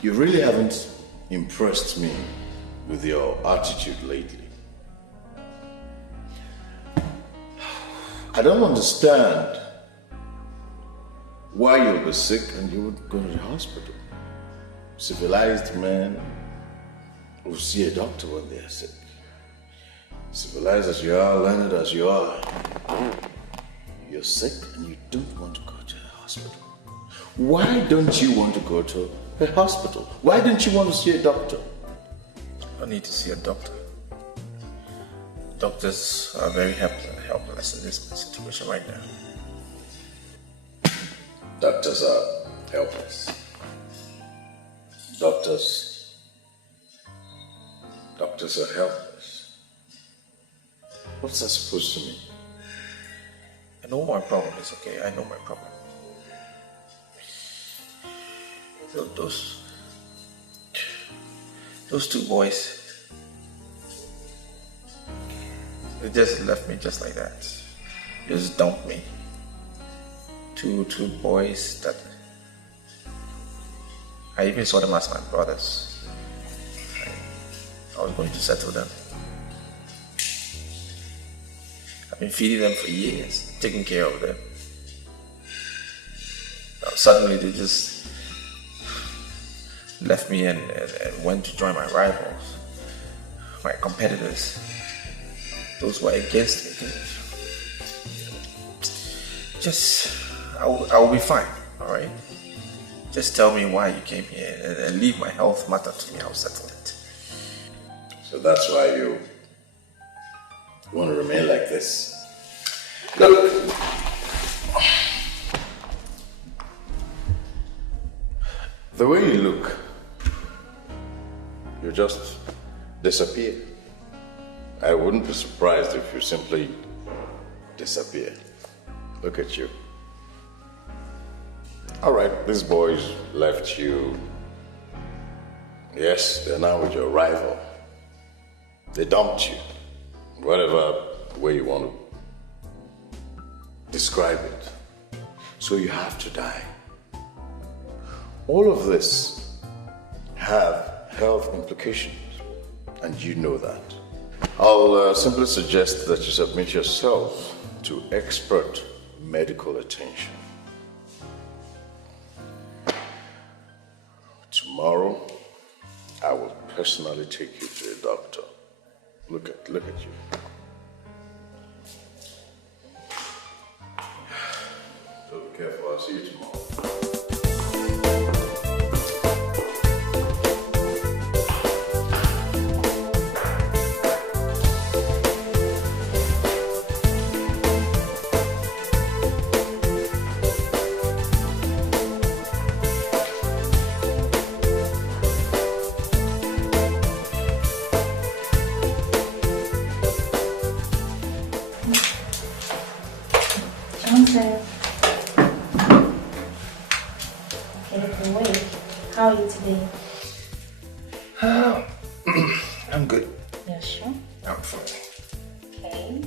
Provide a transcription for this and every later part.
You really haven't impressed me with your attitude lately. I don't understand why you'll be sick and you would go to the hospital. Civilized men will see a doctor when they are sick. Civilized as you are, learned as you are, you're sick and you don't want to go to the hospital. Why don't you want to go to a hospital? Why don't you want to see a doctor? I need to see a doctor. Doctors are very helpless in this situation right now. Doctors are helpless. Doctors are helpless. What's that supposed to mean? I know my problem is, okay? I know my problem. So those two boys, they just left me just like that. Just dumped me. Two boys that I even saw them as my brothers. I was going to settle them. I've been feeding them for years, taking care of them. Now suddenly they just left me and went to join my rivals, my competitors, those who are against me. I will be fine, all right? Just tell me why you came here and leave my health matter to me. I'll settle it. So that's why you want to remain like this. Look, the way you look, you just disappear. I wouldn't be surprised if you simply disappear. Look at you. All right, these boys left you. Yes, they're now with your rival. They dumped you. Whatever way you want to describe it. So you have to die. All of this have health implications, and you know that. I'll simply suggest that you submit yourself to expert medical attention. Tomorrow, I will personally take you to a doctor. Look at you. So be careful. I'll see you tomorrow. How are you today? I'm good. Yeah, sure? I'm fine. Okay.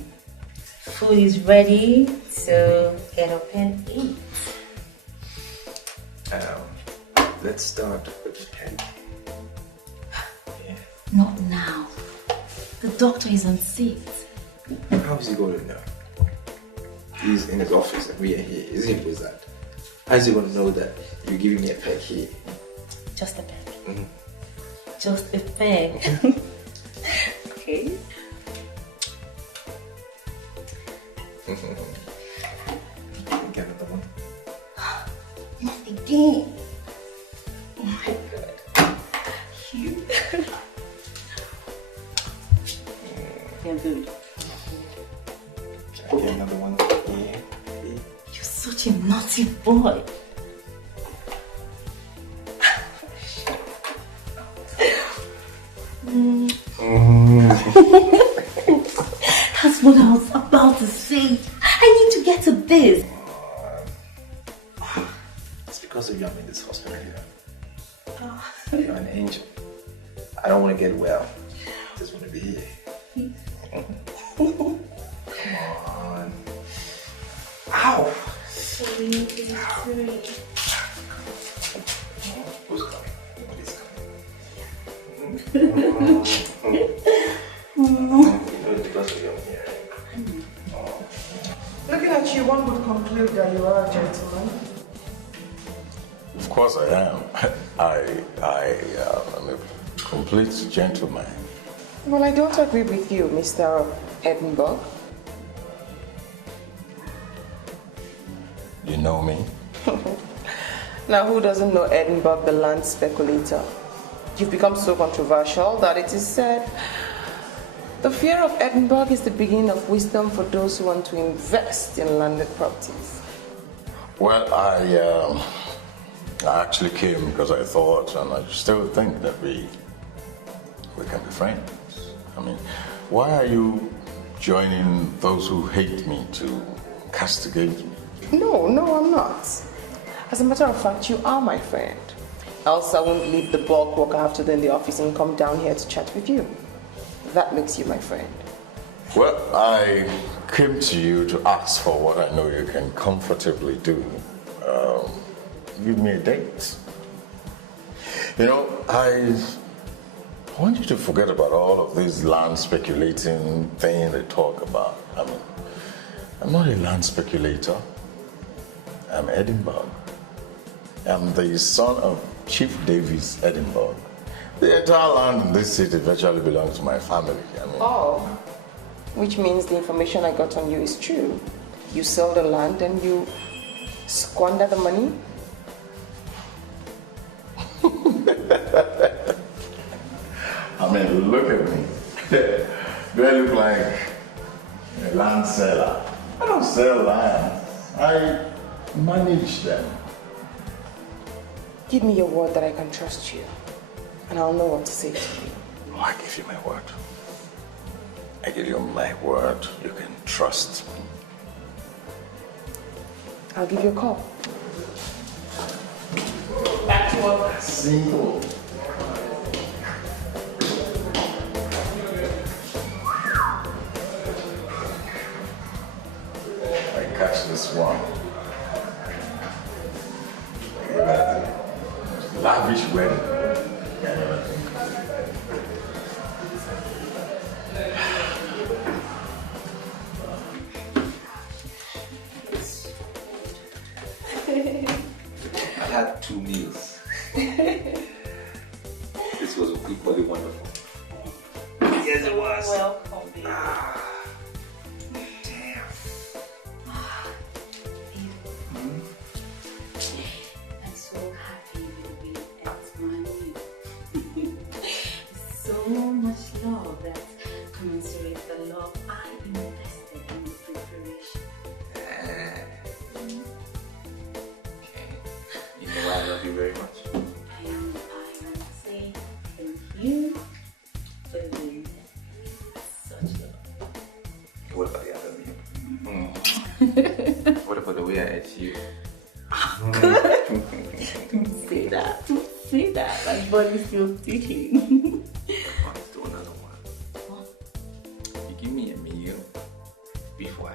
Food is ready, so get up and eat. Let's start with the pen. Yeah. Not now. The doctor is on seat. How is he going to know? He's in his office and we are here. Isn't it with that? How is he going to know that you're giving me a peg here? Just a peg. Mm-hmm. Just a peg. Okay. Get another one. Not again. Oh my god. You. You're good. Can I get another one? Yeah. You're such a naughty boy. That's what I was about to say. I need to get to this. It's because of you I'm in this hospital here. You're an angel. I don't want to get well. I just want to be here. Come on. Ow! Sorry. Who's coming? Nobody's Looking at you, one would conclude that you are a gentleman. Of course I am. I am a complete gentleman. Well, I don't agree with you, Mr. Edinburgh. You know me? Now, who doesn't know Edinburgh, the land speculator? You've become so controversial that it is said the fear of Edinburgh is the beginning of wisdom for those who want to invest in landed properties. Well, I actually came because I thought, and I still think that we can be friends. I mean, why are you joining those who hate me to castigate me? No, I'm not. As a matter of fact, you are my friend. Else I won't leave the bulk work I have to do in the office and come down here to chat with you. That makes you my friend. Well, I came to you to ask for what I know you can comfortably do. Give me a date. You know, I want you to forget about all of this land speculating thing they talk about. I mean, I'm not a land speculator. I'm Edinburgh. I'm the son of Chief Davis Edinburgh. The entire land in this city virtually belongs to my family. I mean, Oh, which means the information I got on you is true. You sell the land and you squander the money? I mean, look at me. Do I look like a land seller? I don't sell land. I manage them. Give me your word that I can trust you, and I'll know what to say to you. Oh, I give you my word. I give you my word. You can trust me. I'll give you a call. Back to work. Simple. I catch this one. Lavish wedding. I never think. I had 2 meals. This was equally wonderful. Yes, it was. Welcome, baby. Damn. I'm so happy you'll be at money. So much love that commensurates the love I invested in the preparation. Okay. You know I love you very much. And I want to say thank you for doing such love. What about the other you? What about the way I ate you? Don't say that. Don't say that. My body's still ticking. Let's do another one. You give me a meal before I.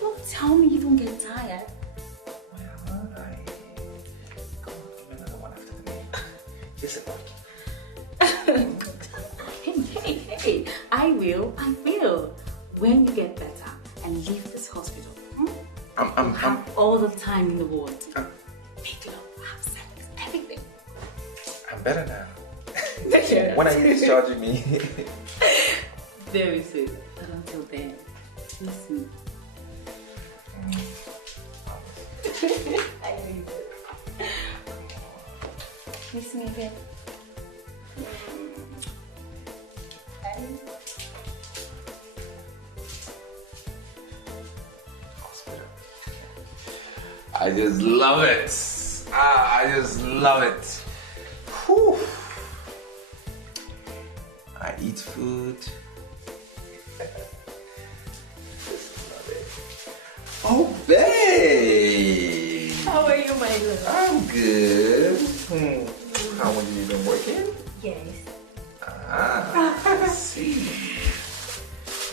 Don't tell me you don't get tired. Well, I. I'll give another one after the meal. Just a quick. Hey, I will. When you get better and leave this hospital, have all the time in the world. Make love, have sex, everything. I'm better now. When are you discharging me? Very soon. But until then, kiss me. I need it. Kiss me again. I just love it. I just love it. Whew. I eat food. Oh, babe. How are you, my love? I'm good. How long have you been working? Yes. I see.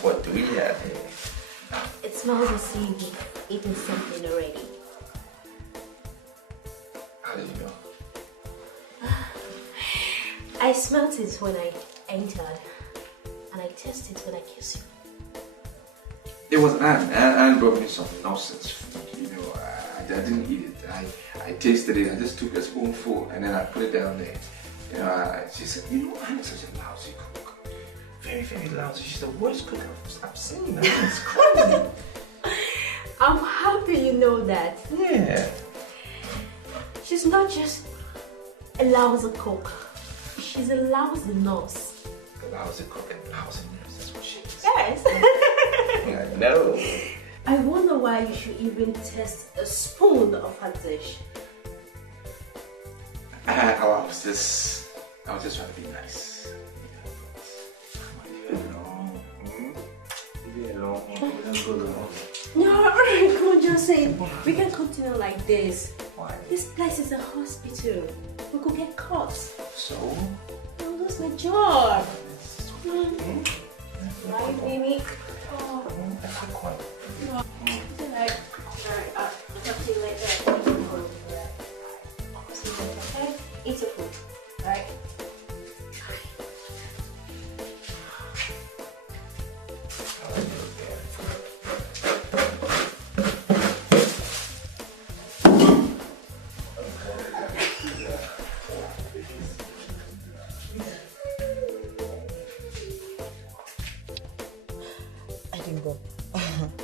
What do we have here? It smells as if you've eaten something already. How did you know? I smelt it when I entered, and I tasted it when I kissed you. It was Anne. Anne brought me some nonsense food. You know, I didn't eat it. I tasted it. I just took a spoonful and then I put it down there. You know, she said, you know, Anne is such a lousy cook. Very, very lousy. She's the worst cook I've seen. It's crazy. I'm happy you know that. Yeah. She's not just a lousy cook. She's a lousy nurse. A lousy cook and lousy nurse. That's what she is. Yes. I know. I wonder why you should even taste a spoon of her dish. I was just trying to be nice. No, come on, Johnson. We can continue like this. Why? This place is a hospital. We could get caught. So? I'll lose my job. Right, baby? Oh. Alright, I'll talk to you later. Okay? Eat your food. Alright?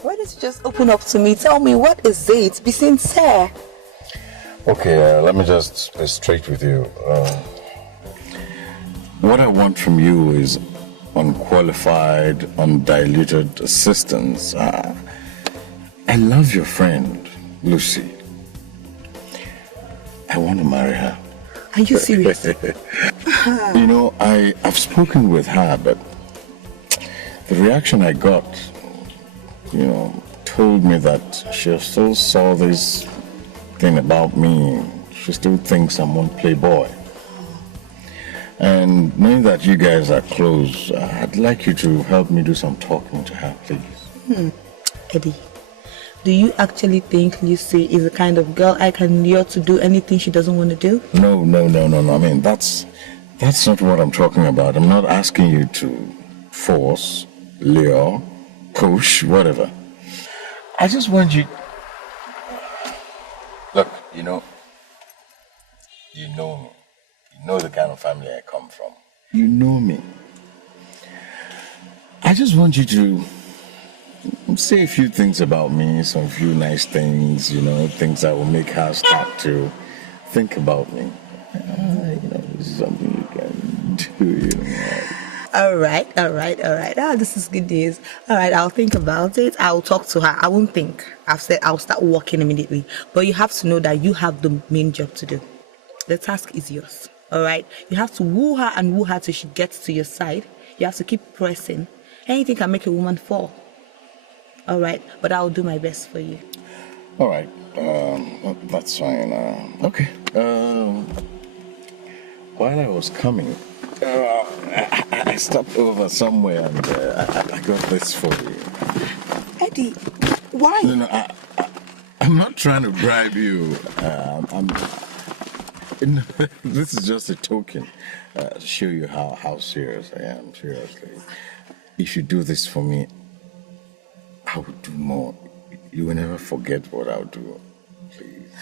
Why don't you just open up to me? Tell me, what is it? Be sincere. Okay, let me just be straight with you. What I want from you is unqualified, undiluted assistance. I love your friend, Lucy. I want to marry her. Are you serious? You know, I've spoken with her, but the reaction I got, you know, told me that she still saw this thing about me. She still thinks I'm one playboy. And knowing that you guys are close, I'd like you to help me do some talking to her, please. Eddie, do you actually think Lucy is the kind of girl I can lure to do anything she doesn't want to do? No. I mean, that's not what I'm talking about. I'm not asking you to force, lure, push, whatever. I just want you... Look, you know me. You know the kind of family I come from. You know me. I just want you to say a few things about me, some few nice things, you know, things that will make her start to think about me. You know, this is something you can do, you know. All right. This is good news. All right, I'll think about it. I'll talk to her. I won't think. I've said I'll start working immediately. But you have to know that you have the main job to do. The task is yours. All right? You have to woo her till she gets to your side. You have to keep pressing. Anything can make a woman fall. All right? But I'll do my best for you. All right. That's fine. Okay. While I was coming, I stopped over somewhere and I got this for you. Eddie, why? No, I'm not trying to bribe you. This is just a token to show you how serious I am, seriously. If you do this for me, I will do more. You will never forget what I'll do, please.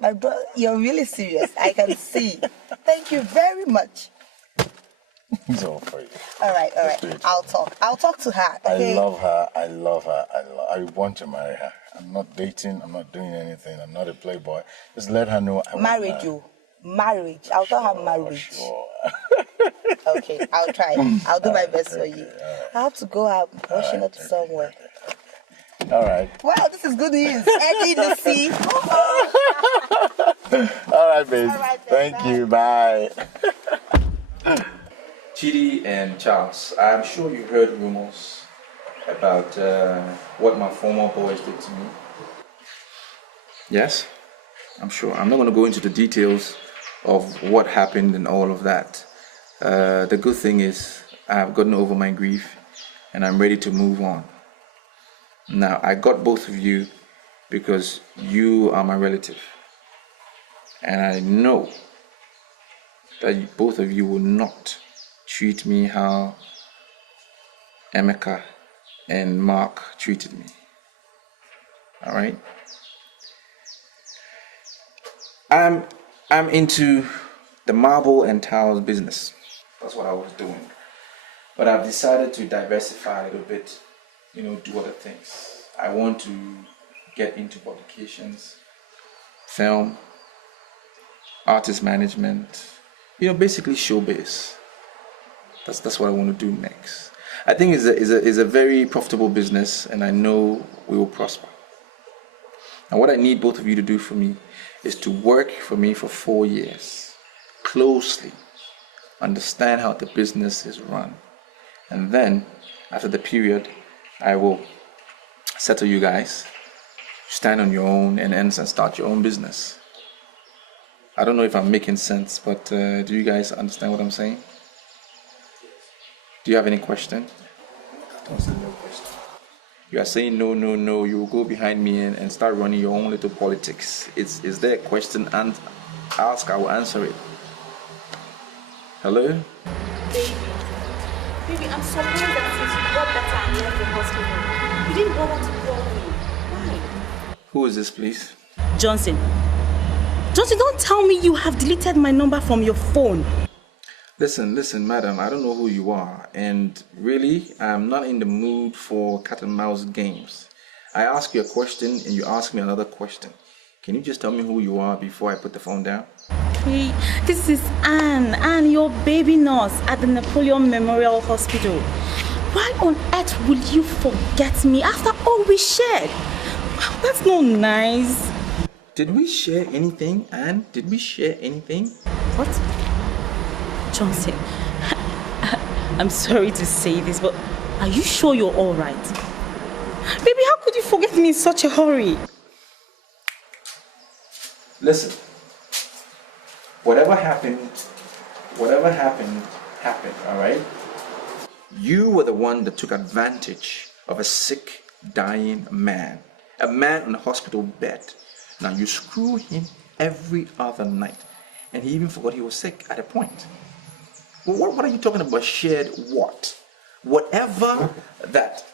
My brother, you're really serious. I can see. Thank you very much. It's all for you. All right. I'll talk to her. Okay? I love her. I want to marry her. I'm not dating. I'm not doing anything. I'm not a playboy. Just let her know I want her. Marriage. I'll tell her marriage. Sure. Okay, I'll try. I'll do my best for you. I have to go out rushing up to somewhere. All right. Wow, this is good news. Eddie, Lucy. All right, babe. Thank you. Bye. Chidi and Charles, I'm sure you heard rumors about what my former boys did to me. Yes, I'm sure. I'm not going to go into the details of what happened and all of that. The good thing is I've gotten over my grief and I'm ready to move on. Now, I got both of you because you are my relative. And I know that both of you will not treat me how Emeka and Mark treated me. All right? I'm into the marble and tiles business. That's what I was doing. But I've decided to diversify a little bit, do other things. I want to get into publications, film, artist management, basically showbiz. That's what I want to do next. I think it's a very profitable business, and I know we will prosper. And what I need both of you to do for me is to work for me for 4 years, closely, understand how the business is run. And then, after the period, I will settle you guys, stand on your own and start your own business. I don't know if I'm making sense, but do you guys understand what I'm saying? Do you have any question? Don't say no question. You are saying no, you will go behind me and start running your own little politics. Is there a question and ask, I will answer it. Hello? Baby, I'm surprised that since you got better and left the hospital, you didn't bother to call me. Why? Who is this, please? Johnson, don't tell me you have deleted my number from your phone. Listen, madam, I don't know who you are, and really, I'm not in the mood for cat and mouse games. I ask you a question, and you ask me another question. Can you just tell me who you are before I put the phone down? Hey, this is Anne, your baby nurse at the Napoleon Memorial Hospital. Why on earth would you forget me after all we shared? That's not nice. Did we share anything, Anne? Did we share anything? What? Johnson, I'm sorry to say this, but are you sure you're all right? Baby, how could you forget me in such a hurry? Listen, whatever happened, all right? You were the one that took advantage of a sick, dying man, a man on a hospital bed. Now you screw him every other night, and he even forgot he was sick at a point. Well, what are you talking about? Shared what? Whatever that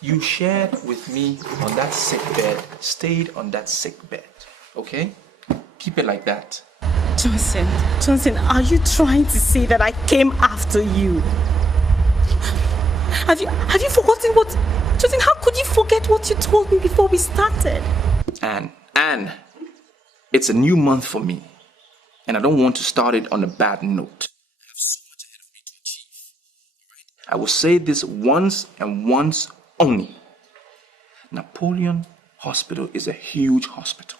you shared with me on that sick bed stayed on that sick bed. Okay? Keep it like that. Johnson, are you trying to say that I came after you? Have you forgotten what... Johnson, how could you forget what you told me before we started? Anne, it's a new month for me, and I don't want to start it on a bad note. I have so much ahead of me to achieve. Right? I will say this once and once only. Napoleon Hospital is a huge hospital.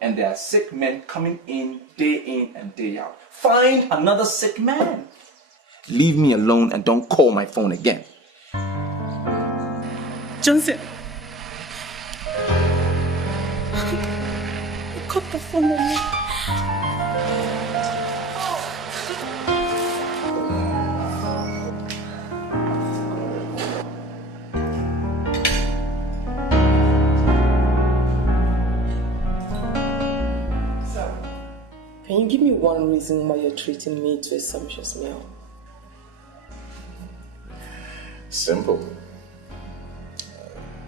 And there are sick men coming in and day out. Find another sick man. Leave me alone and don't call my phone again. Johnson. Cut the phone on me. Can you give me one reason why you're treating me to a sumptuous meal? Simple.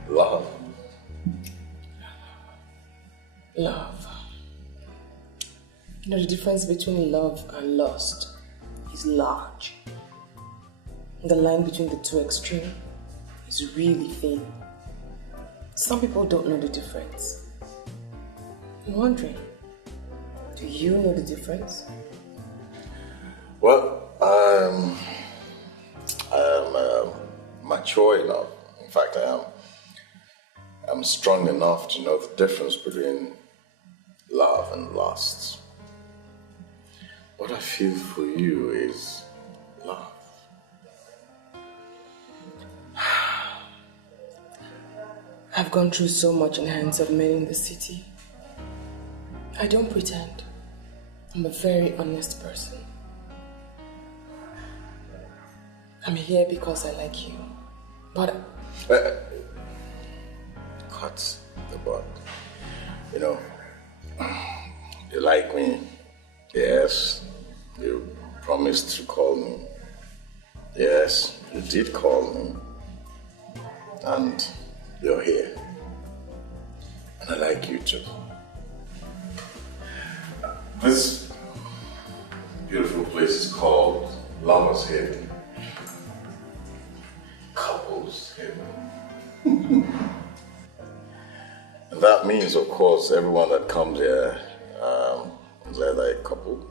Love. Love. You know, the difference between love and lust is large. The line between the two extremes is really thin. Some people don't know the difference. I'm wondering, do you know the difference? Well, I'm mature enough. In fact, I'm strong enough to know the difference between love and lust. What I feel for you is love. I've gone through so much in the hands of men in the city. I don't pretend. I'm a very honest person. I'm here because I like you. But... Cut the bud. You know, you like me, Yes, you promised to call me. Yes, you did call me. And you're here. And I like you too. This beautiful place is called Lover's Haven. Couples Haven. And that means, of course, everyone that comes here is either a couple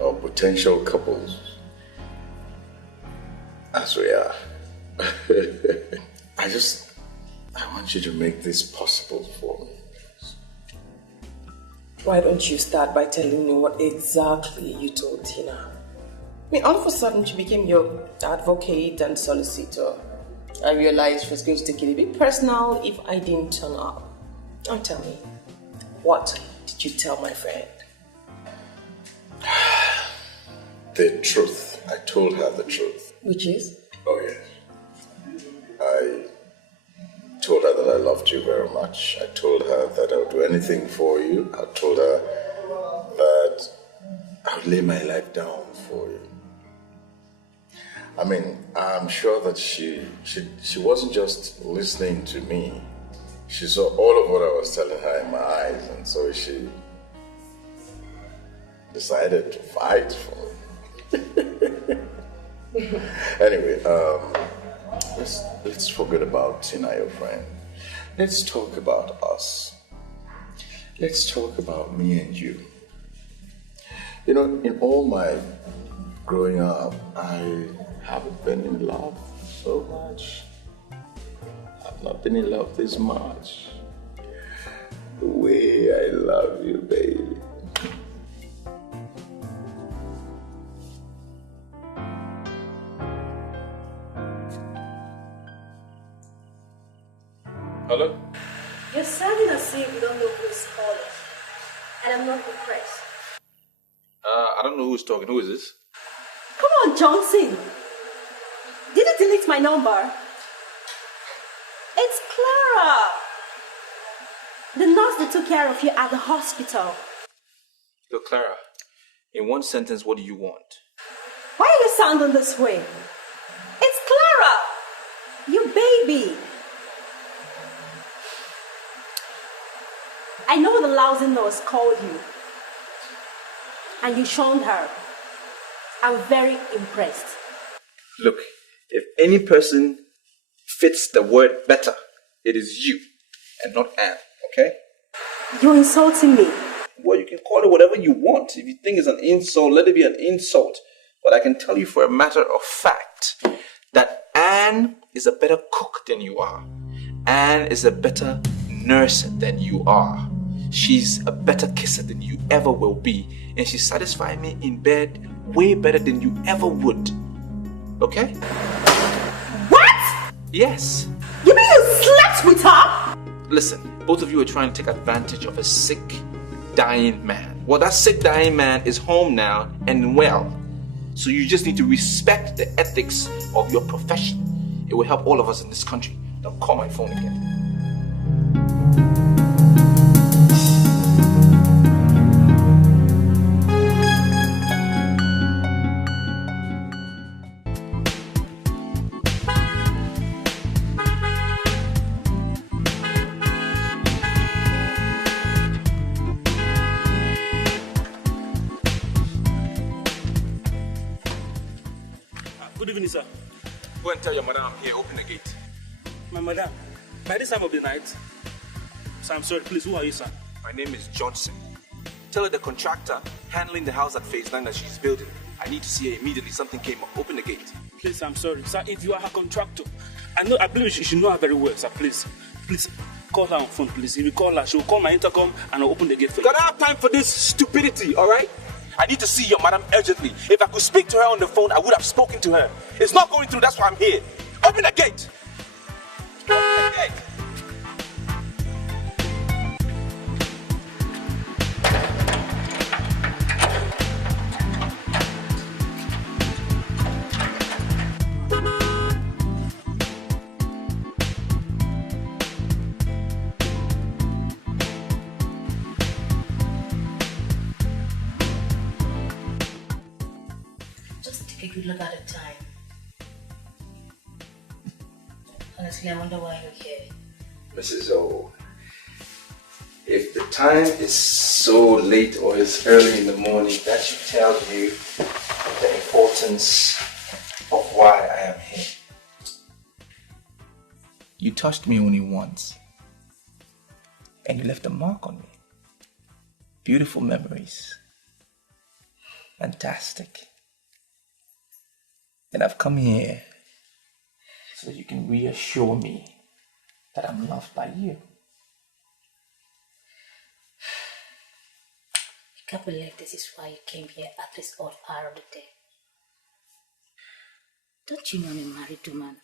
or potential couples, as we are. I want you to make this possible for me. Why don't you start by telling me what exactly you told Tina? I mean, all of a sudden she became your advocate and solicitor. I realized she was going to take it a bit personal if I didn't turn up. Now tell me, what did you tell my friend? The truth. I told her the truth. Which is? Oh, yes. I told her that I loved you very much. I told her that I would do anything for you. I told her that I would lay my life down for you. I mean, I'm sure that she wasn't just listening to me. She saw all of what I was telling her in my eyes, and so she decided to fight for me. Anyway, let's forget about Tina, your friend. Let's talk about us. Let's talk about me and you. You know, in all my growing up, I haven't been in love so much. I've not been in love this much. The way I love you, baby. Hello? You're sounding as if you don't know who's calling. And I'm not impressed. I don't know who's talking. Who is this? Come on, Johnson. Did you delete my number? It's Clara. The nurse that took care of you at the hospital. Look, Clara, in one sentence, what do you want? Why are you sounding this way? It's Clara. You baby. I know the lousy nurse called you. And you shunned her. I'm very impressed. Look, if any person fits the word better, it is you and not Anne, okay? You're insulting me. Well, you can call it whatever you want. If you think it's an insult, let it be an insult. But I can tell you for a matter of fact that Anne is a better cook than you are. Anne is a better nurse than you are. She's a better kisser than you ever will be. And she satisfies me in bed way better than you ever would. Okay? What? Yes. You mean you slept with her? Listen, both of you are trying to take advantage of a sick, dying man. Well, that sick, dying man is home now and well. So you just need to respect the ethics of your profession. It will help all of us in this country. Don't call my phone again. Good evening, sir. Go and tell your madam I'm here. Open the gate. My madam, by this time of the night, sir, I'm sorry, please, who are you, sir? My name is Johnson. Tell her the contractor handling the house at phase 9 that she's building. I need to see her immediately. Something came up. Open the gate. Please, I'm sorry. Sir, if you are her contractor, I believe you should know her very well, sir. Please, call her on phone, please. If you call her, she will call my intercom and I'll open the gate for you. I don't have time for this stupidity, all right? I need to see your madam urgently. If I could speak to her on the phone, I would have spoken to her. It's not going through, that's why I'm here. Open the gate! Open the gate! take a good look at the time. Honestly, I wonder why you're here. Mrs. O, if the time is so late or it's early in the morning, that should tell you the importance of why I am here. You touched me only once, and you left a mark on me. Beautiful memories. Fantastic. And I've come here so you can reassure me that I'm loved by you. I can't believe this is why you came here at this odd hour of the day. Don't you know I'm a married woman?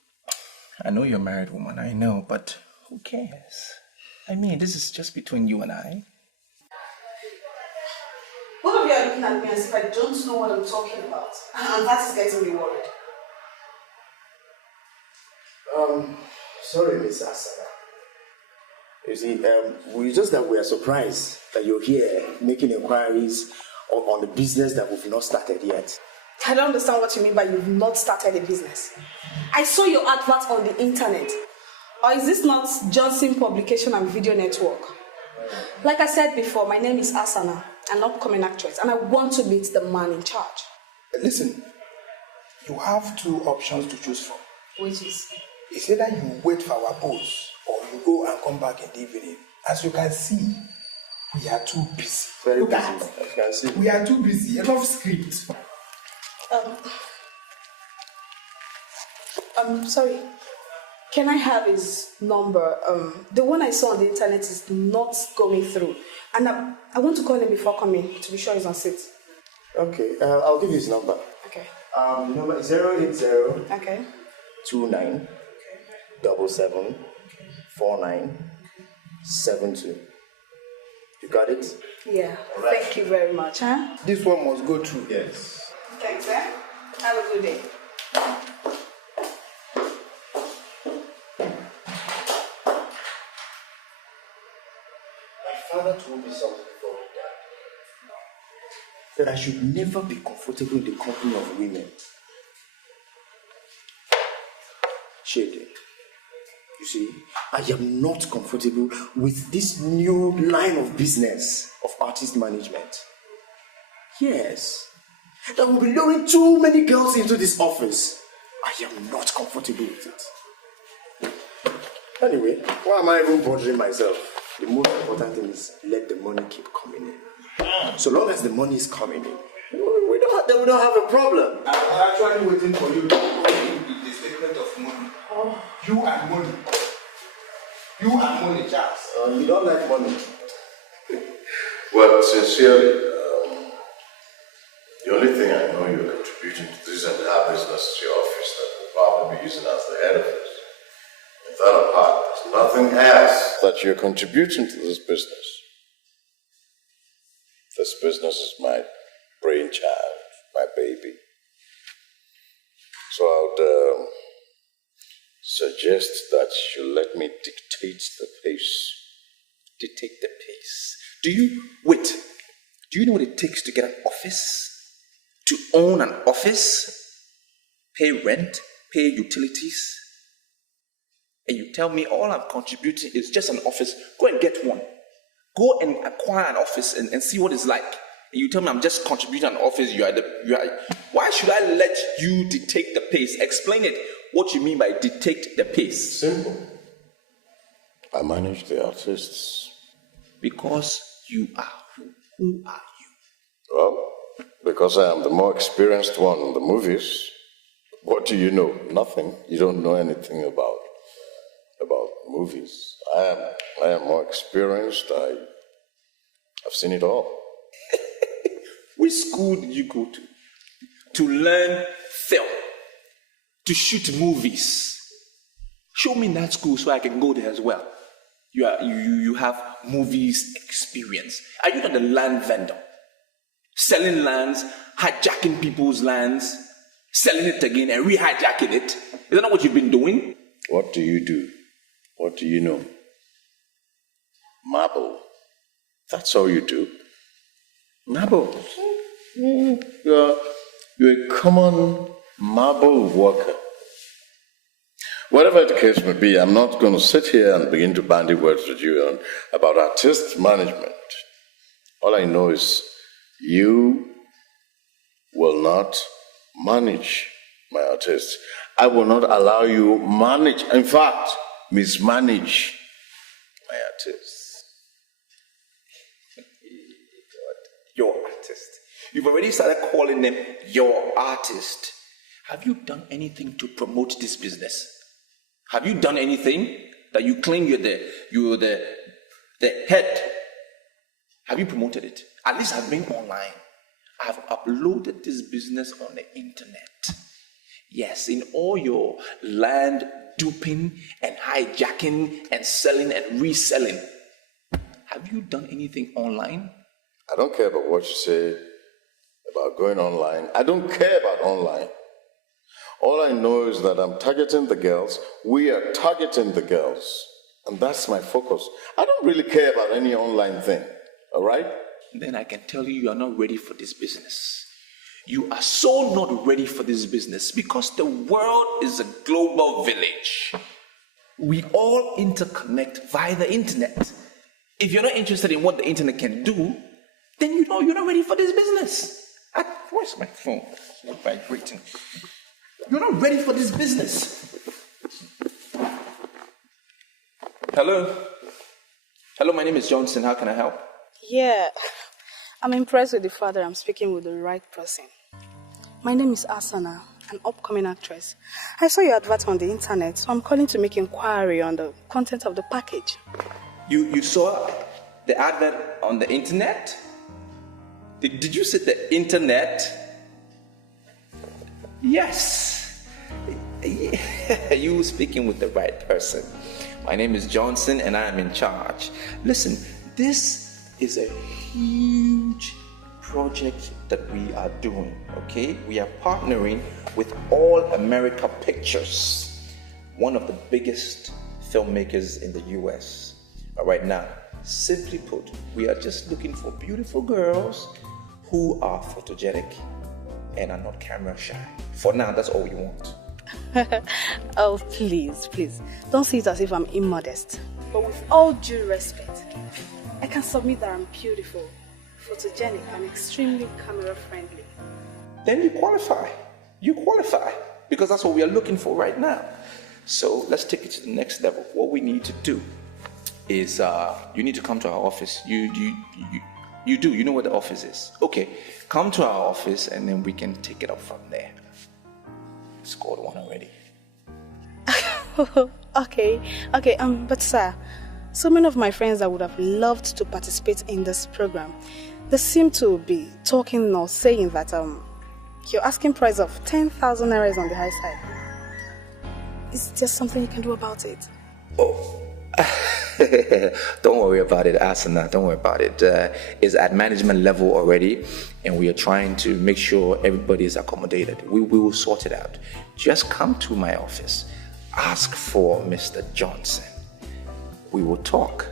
I know you're a married woman, I know, but who cares? I mean, this is just between you and I. Both of you are looking at me as if I don't know what I'm talking about. And that is getting me worried. Sorry, Miss Asana. You see, we are surprised that you're here making inquiries on the business that we've not started yet. I don't understand what you mean by you've not started a business. I saw your advert on the internet. Or is this not Johnson Publication and Video Network? Like I said before, my name is Asana, an upcoming actress, and I want to meet the man in charge. Listen, you have two options to choose from. Which is? It's either you wait for our boss or you go and come back in the evening. As you can see, we are too busy. Very busy, as you can see. We are too busy. Enough script. Sorry. Can I have his number? The one I saw on the internet is not going through. And I want to call him before coming to be sure he's on seat. Okay, I'll give you his number. Okay. The number is 080 okay. 29 77 49 72. You got it? Yeah. Right. Thank you very much, huh? This one must go through. Yes. Thanks, eh? Have a good day. My father told me something before he died. That I should never be comfortable in the company of women. Shady. You see, I am not comfortable with this new line of business of artist management. Yes. That will be luring too many girls into this office. I am not comfortable with it. Anyway, why am I even bothering myself? The most important thing is let the money keep coming in. So long as the money is coming in, we don't have a problem. I'm actually waiting for you to go into the statement of money. You and money. You and money, Charles. You don't like money. Well, sincerely, the only thing I know you're contributing to this entire business is your office that we'll probably be using as the head of it. With that apart, there's nothing else that you're contributing to this business. This business is my brainchild, my baby. So I would suggest that you let me dictate the pace. Dictate the pace. Do you know what it takes to get an office? To own an office? Pay rent? Pay utilities? And you tell me all I'm contributing is just an office. Go and get one. Go and acquire an office and see what it's like. And you tell me I'm just contributing an office. Why should I let you dictate the pace? Explain it. What you mean by dictate the pace? Simple. I manage the artists. Because you are who? Who are you? Well, because I am the more experienced one in the movies. What do you know? Nothing. You don't know anything about movies. I am more experienced. I've seen it all. Which school did you go to? To learn film. To shoot movies. Show me that school so I can go there as well. You have movies experience. Are you not a land vendor? Selling lands, hijacking people's lands, selling it again and re-hijacking it? Is that not what you've been doing? What do you do? What do you know? Marble. That's all you do. Marble? You're You're a common marble worker. Whatever the case may be, I'm not going to sit here and begin to bandy words with you about artist management. All I know is you will not manage my artists. I will not allow you manage, in fact, mismanage my artists. Your artist. You've already started calling them your artist. Have you done anything to promote this business? Have you done anything that you claim you're the head? Have you promoted it? At least I've been online. I've uploaded this business on the internet. Yes, in all your land duping and hijacking and selling and reselling. Have you done anything online? I don't care about what you say about going online. I don't care about online. All I know is that I'm targeting the girls. We are targeting the girls. And that's my focus. I don't really care about any online thing. All right? Then I can tell you are not ready for this business. You are so not ready for this business because the world is a global village. We all interconnect via the internet. If you're not interested in what the internet can do, then you know you're not ready for this business. Where's my phone? It's not vibrating. You're not ready for this business. Hello? Hello, my name is Johnson. How can I help? Yeah, I'm impressed with the fact that I'm speaking with the right person. My name is Asana, an upcoming actress. I saw your advert on the internet, so I'm calling to make inquiry on the content of the package. You saw the advert on the internet? Did you say the internet? Yes. You were speaking with the right person. My name is Johnson and I am in charge. Listen, this is a huge project that we are doing, okay? We are partnering with All America Pictures, one of the biggest filmmakers in the US. Right now, simply put, we are just looking for beautiful girls who are photogenic and are not camera shy. For now, that's all we want. Oh, please. Don't see it as if I'm immodest. But with all due respect, I can submit that I'm beautiful, photogenic, and extremely camera friendly. Then you qualify. Because that's what we are looking for right now. So let's take it to the next level. What we need to do is you need to come to our office. You know where the office is. Okay, come to our office and then we can take it up from there. Scored one already. Okay, but sir, so many of my friends that would have loved to participate in this program, they seem to be talking or saying that your asking price of 10,000 naira is on the high side. Is there something you can do about it? Oh. Don't worry about it, Asana. Don't worry about it. It's at management level already, and we are trying to make sure everybody is accommodated. We will sort it out. Just come to my office. Ask for Mr. Johnson. We will talk.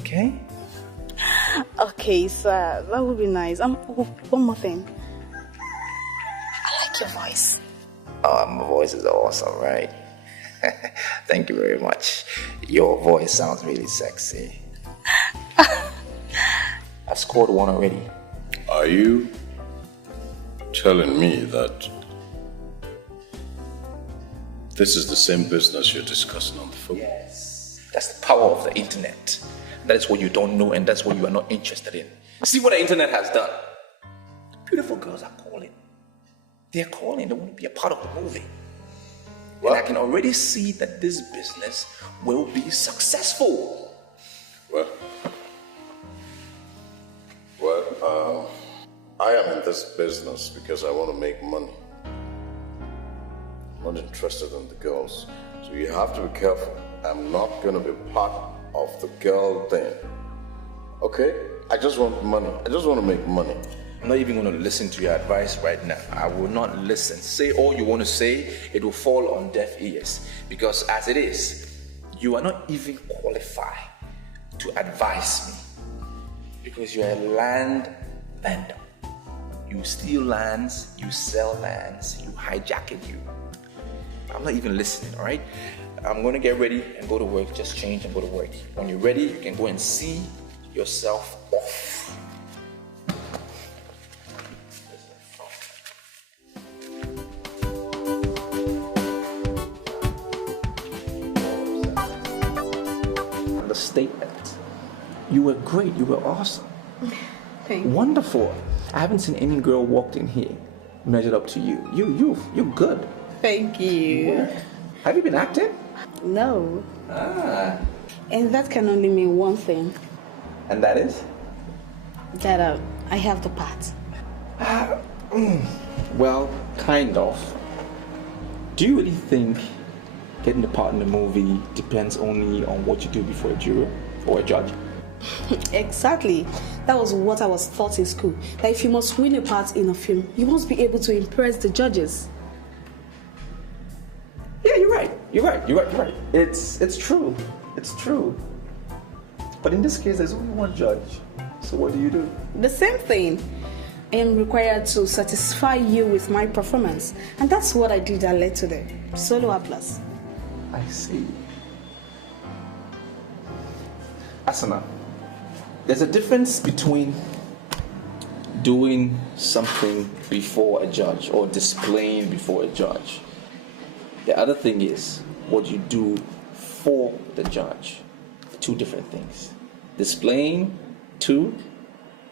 Okay? Okay, sir. That would be nice. One more thing. I like your voice. Oh, my voice is awesome, right? Thank you very much. Your voice sounds really sexy. I've scored one already. Are you telling me that this is the same business you're discussing on the phone? Yes. That's the power of the internet. That is what you don't know and that's what you are not interested in. See what the internet has done. Beautiful girls are calling. They're calling. They want to be a part of the movie. What? And I can already see that this business will be successful. Well, I am in this business because I want to make money. I'm not interested in the girls. So you have to be careful. I'm not going to be part of the girl thing. Okay? I just want money. I just want to make money. I'm not even going to listen to your advice right now. I will not listen. Say all you want to say, it will fall on deaf ears. Because as it is, you are not even qualified to advise me. Because you're a land vendor. You steal lands, you sell lands, you hijack it, you. I'm not even listening, all right? I'm going to get ready and go to work. Just change and go to work. When you're ready, you can go and see yourself off. The statement. You were great. You were awesome. Thank you. Wonderful. I haven't seen any girl walked in here measured up to you. You're good. Thank you. Yeah. Have you been acting? No. Ah. And that can only mean one thing. And that is? That I have the part. Well, kind of. Do you really think getting the part in the movie depends only on what you do before a jury or a judge? Exactly. That was what I was taught in school. That if you must win a part in a film, you must be able to impress the judges. Yeah, you're right. It's true. It's true. But in this case, there's only one judge. So what do? The same thing. I am required to satisfy you with my performance. And that's what I did that led to the solo A+. I see. Asana, there's a difference between doing something before a judge or displaying before a judge. The other thing is what you do for the judge. Two different things. Displaying to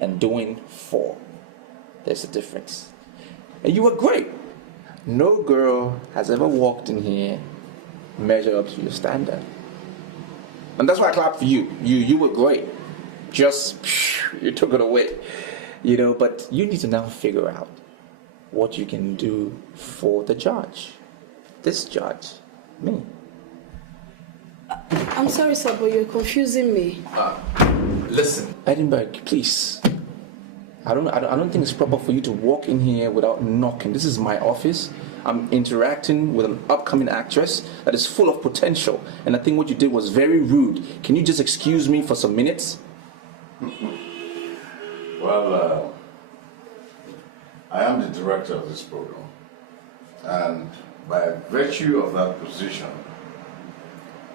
and doing for. There's a difference. And you were great. No girl has ever walked in here measured up to your standard. And that's why I clap for you. You were great. Just, you took it away. But you need to now figure out what you can do for the judge. This judge, me. I'm sorry, sir, but you're confusing me. Listen, Edinburgh, please. I don't think it's proper for you to walk in here without knocking. This is my office. I'm interacting with an upcoming actress that is full of potential. And I think what you did was very rude. Can you just excuse me for some minutes? Well, I am the director of this program. And by virtue of that position,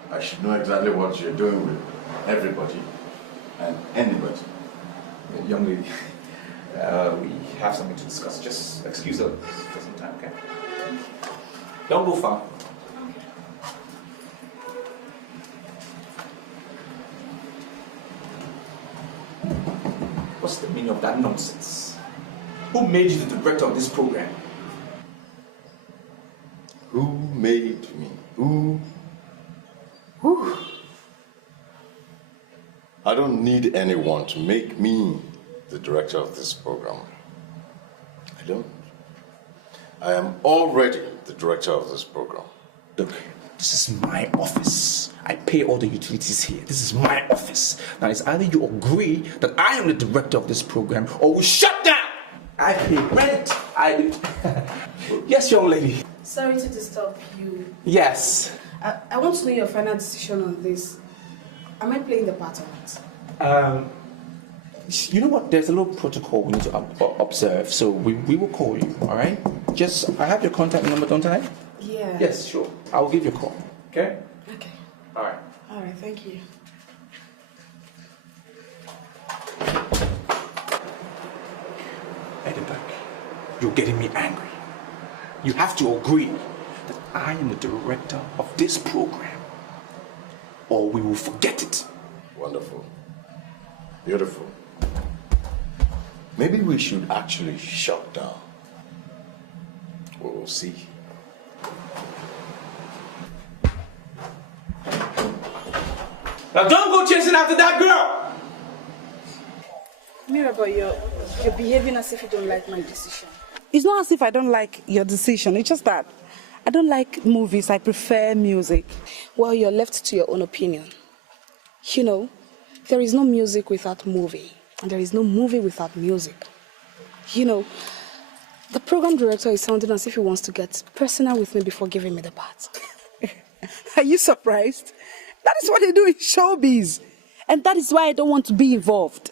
I should know exactly what you're doing with everybody and anybody. Young lady, we have something to discuss. Just excuse her for some time, okay? Don't go far. What's the meaning of that nonsense? Who made you the director of this program? Who made me? Who? I don't need anyone to make me the director of this program. I don't. I am already the director of this program. Look, this is my office. I pay all the utilities here. This is my office. Now it's either you agree that I am the director of this program or we shut down. I pay rent. Yes, young lady. Sorry to disturb you. Yes. I want to know your final decision on this. Am I playing the part or not? You know what? There's a little protocol we need to observe, so we will call you, all right? I have your contact number, don't I? Yeah. Yes, sure. I will give you a call, okay? Okay. All right. All right, thank you. Edinburgh, you're getting me angry. You have to agree that I am the director of this program, or we will forget it. Wonderful. Beautiful. Maybe we should actually shut down. We'll see. Now don't go chasing after that girl! Mirabel, you're behaving as if you don't like my decision. It's not as if I don't like your decision. It's just that I don't like movies. I prefer music. Well, you're left to your own opinion. There is no music without movie. And there is no movie without music. The program director is sounding as if he wants to get personal with me before giving me the part. Are you surprised? That is what they do in showbiz. And that is why I don't want to be involved.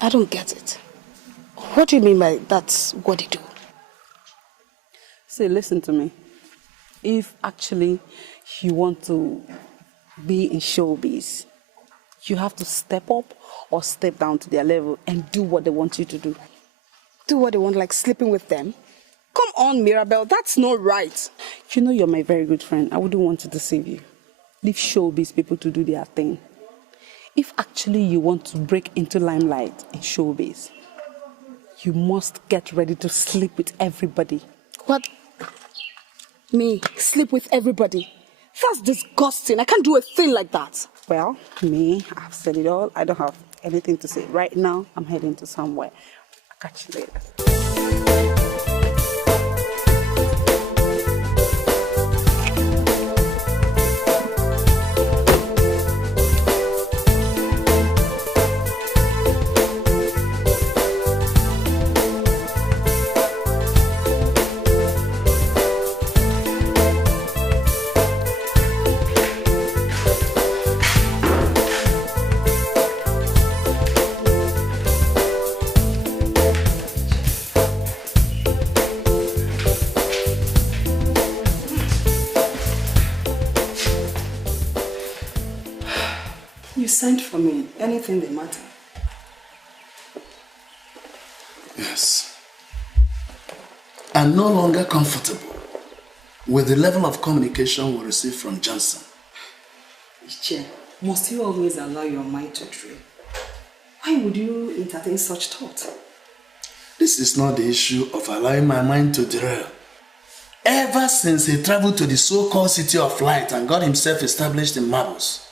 I don't get it. What do you mean by that's what they do? See, listen to me. If actually you want to be in showbiz, you have to step up or step down to their level and do what they want you to do. Do what they want, like sleeping with them? Come on, Mirabelle, that's not right. You know you're my very good friend. I wouldn't want to deceive you. Leave showbiz people to do their thing. If actually you want to break into limelight in showbiz, you must get ready to sleep with everybody. What? Me? Sleep with everybody? That's disgusting. I can't do a thing like that. Well, me, I've said it all. I don't have anything to say. Right now, I'm heading to somewhere. I'll catch you later. Sent for me. Anything they matter. Yes. I'm no longer comfortable with the level of communication we receive from Johnson. Iche, must you always allow your mind to dream? Why would you entertain such thought? This is not the issue of allowing my mind to derail. Ever since he traveled to the so-called city of light and got himself established in Marbles,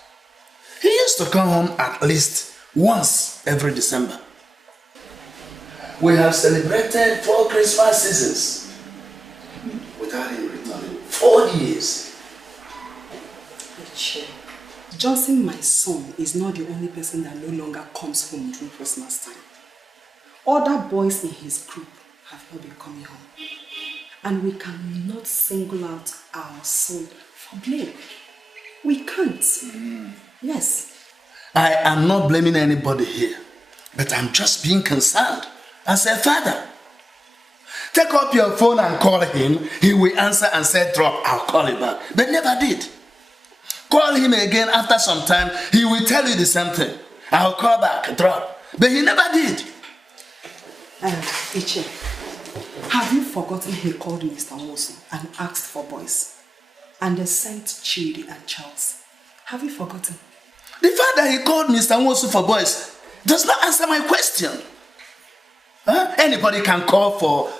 he used to come home at least once every December. We have celebrated 4 Christmas seasons without him returning. 4 years. Johnson, my son, is not the only person that no longer comes home during Christmas time. Other boys in his group have not been coming home. And we cannot single out our son for blame. We can't. Yes. I am not blaming anybody here, but I'm just being concerned as a father. Take up your phone and call him. He will answer and say, drop, I'll call you back. But never did. Call him again after some time, he will tell you the same thing. I'll call back, drop. But he never did. Iche, have you forgotten he called Mr. Wilson and asked for boys? And they sent Chidi and Charles. Have you forgotten? The fact that he called Mr. Nwosu for boys does not answer my question. Anybody can call for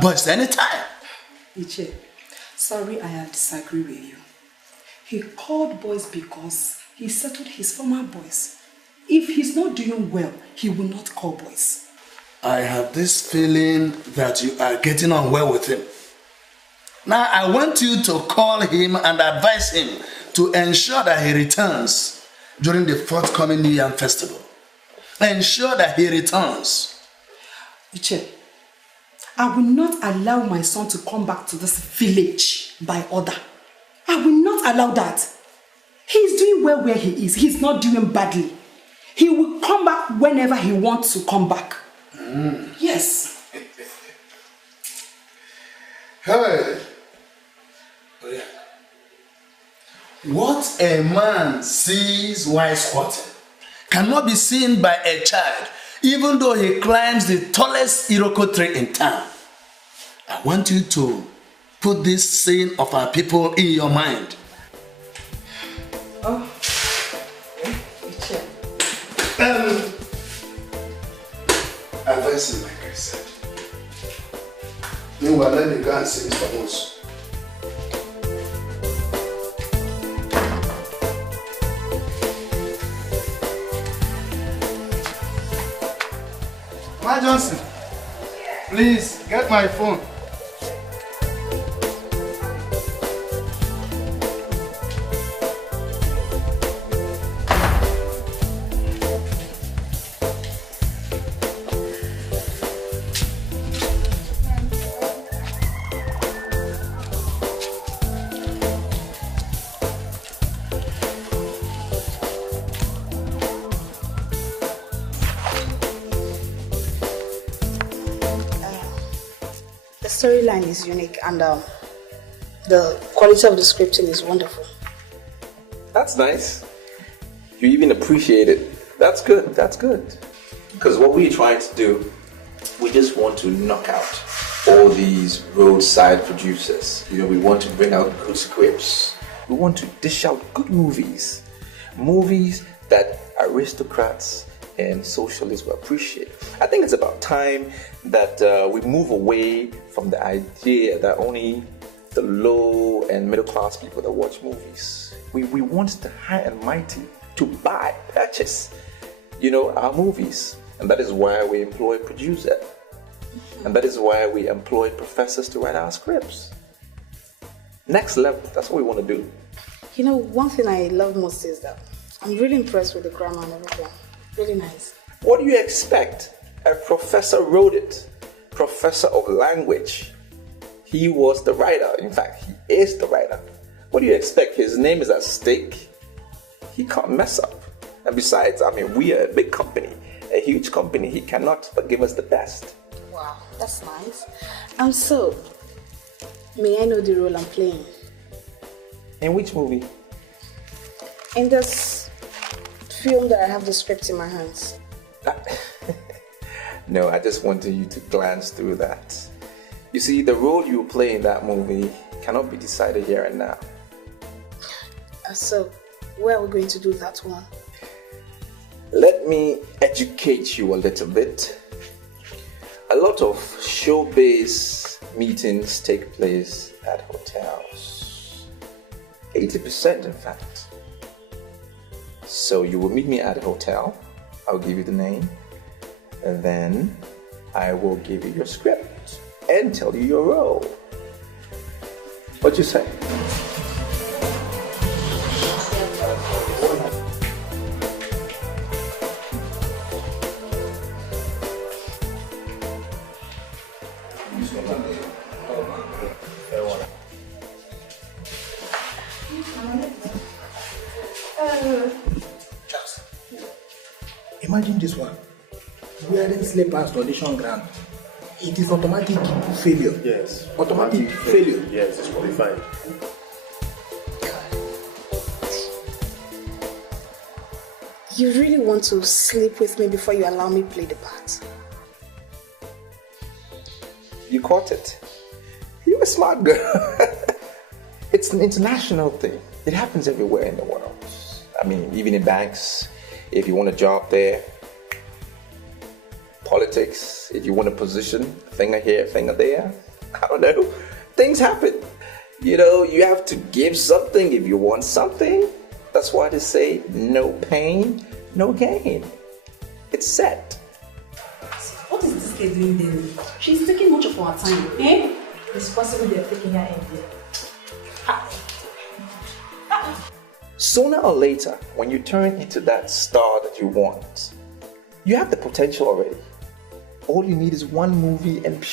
boys anytime. Iche, sorry I disagree with you. He called boys because he settled his former boys. If he's not doing well, he will not call boys. I have this feeling that you are getting on well with him. Now I want you to call him and advise him to ensure that he returns during the forthcoming New Year festival. Ensure that he returns. Iche, I will not allow my son to come back to this village by order. I will not allow that. He's doing well where he is. He's not doing badly. He will come back whenever he wants to come back. Yes. Hey. What a man sees while squatting cannot be seen by a child, even though he climbs the tallest Iroko tree in town. I want you to put this saying of our people in your mind. Oh. Advise him, like I said. Meanwhile, let me go and see Mr. Moose. Johnson, please get my phone. storyline is unique and the quality of the scripting is wonderful. That's nice. You even appreciate it. That's good. That's good. Because what we're trying to do, we just want to knock out all these roadside producers. You know, we want to bring out good scripts. We want to dish out good movies. Movies that aristocrats and socialists will appreciate. I think it's about time that we move away from the idea that only the low and middle class people that watch movies. We want the high and mighty to purchase, our movies. And that is why we employ producers. And that is why we employ professors to write our scripts. Next level, that's what we want to do. One thing I love most is that I'm really impressed with the grammar and everything. Really nice. What do you expect? A professor wrote it. Professor of language. He was the writer. In fact, he is the writer. What do you expect? His name is at stake. He can't mess up. And besides, we are a big company, a huge company. He cannot but give us the best. Wow, that's nice. So, may I know the role I'm playing? In which movie? In this film that I have the script in my hands. No, I just wanted you to glance through that. You see, the role you play in that movie cannot be decided here and now. So, where are we going to do that one? Let me educate you a little bit. A lot of showbiz meetings take place at hotels. 80% in fact. So you will meet me at a hotel. I'll give you the name. And then I will give you your script and tell you your role. What you say? Imagine this one. Wearing slippers to audition ground. It is automatic failure. Yes. Automatic failure. Yes, it's qualified. You really want to sleep with me before you allow me play the part? You caught it. You're a smart girl. It's an international thing. It happens everywhere in the world. Even in banks, if you want a job there. Politics, if you want a position, finger here, finger there. I don't know. Things happen. You have to give something if you want something. That's why they say no pain, no gain. It's set. What is this girl doing there? She's taking much of our time, eh? It's possible they're taking her in there. Sooner or later, when you turn into that star that you want, you have the potential already. All you need is one movie and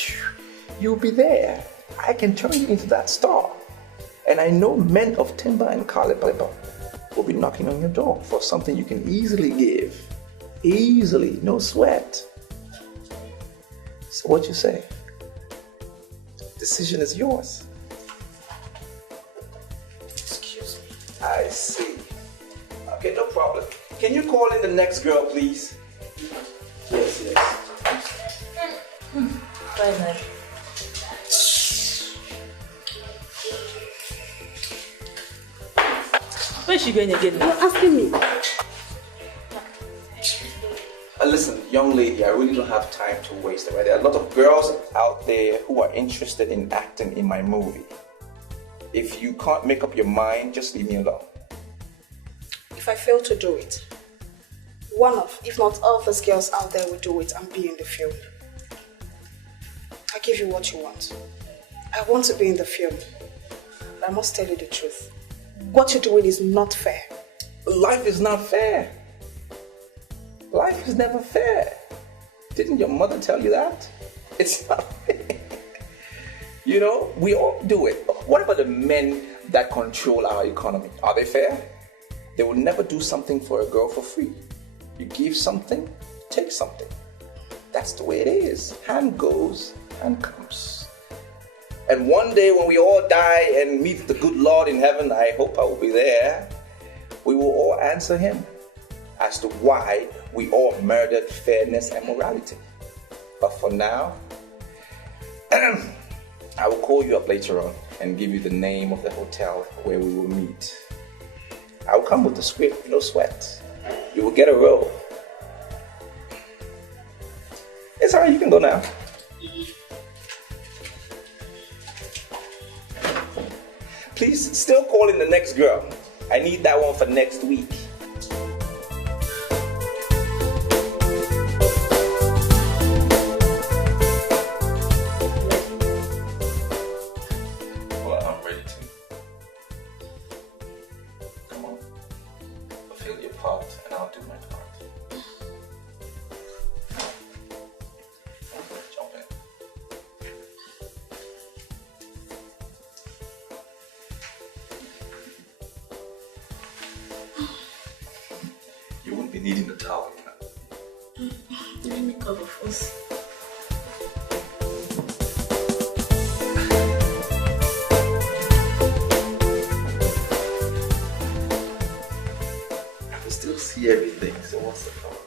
you'll be there. I can turn you into that star. And I know men of timber and caliber will be knocking on your door for something you can easily give. Easily, no sweat. So what you say? Decision is yours. Excuse me. I see. Okay, no problem. Can you call in the next girl, please? Yes. Bye. Where's she going again? You're asking me. Listen, young lady, I really don't have time to waste. Right? There are a lot of girls out there who are interested in acting in my movie. If you can't make up your mind, just leave me alone. If I fail to do it, one of, if not all of those girls out there will do it and be in the film. I give you what you want. I want to be in the film. But I must tell you the truth. What you're doing is not fair. Life is not fair. Life is never fair. Didn't your mother tell you that? It's not fair. We all do it. What about the men that control our economy? Are they fair? They will never do something for a girl for free. You give something, take something. That's the way it is. Hand goes, hand comes. And one day when we all die and meet the good Lord in heaven, I hope I will be there, we will all answer him as to why we all murdered fairness and morality. But for now, I will call you up later on and give you the name of the hotel where we will meet. I will come with the script, no sweat. You will get a role. It's alright, you can go now. Please, still call in the next girl. I need that one for next week. Well, I'm ready to. Come on. Fulfill your part and I'll do my part. Jump in. You won't be needing the towel, you know. Let me cover first. I can still see everything, so what's the problem?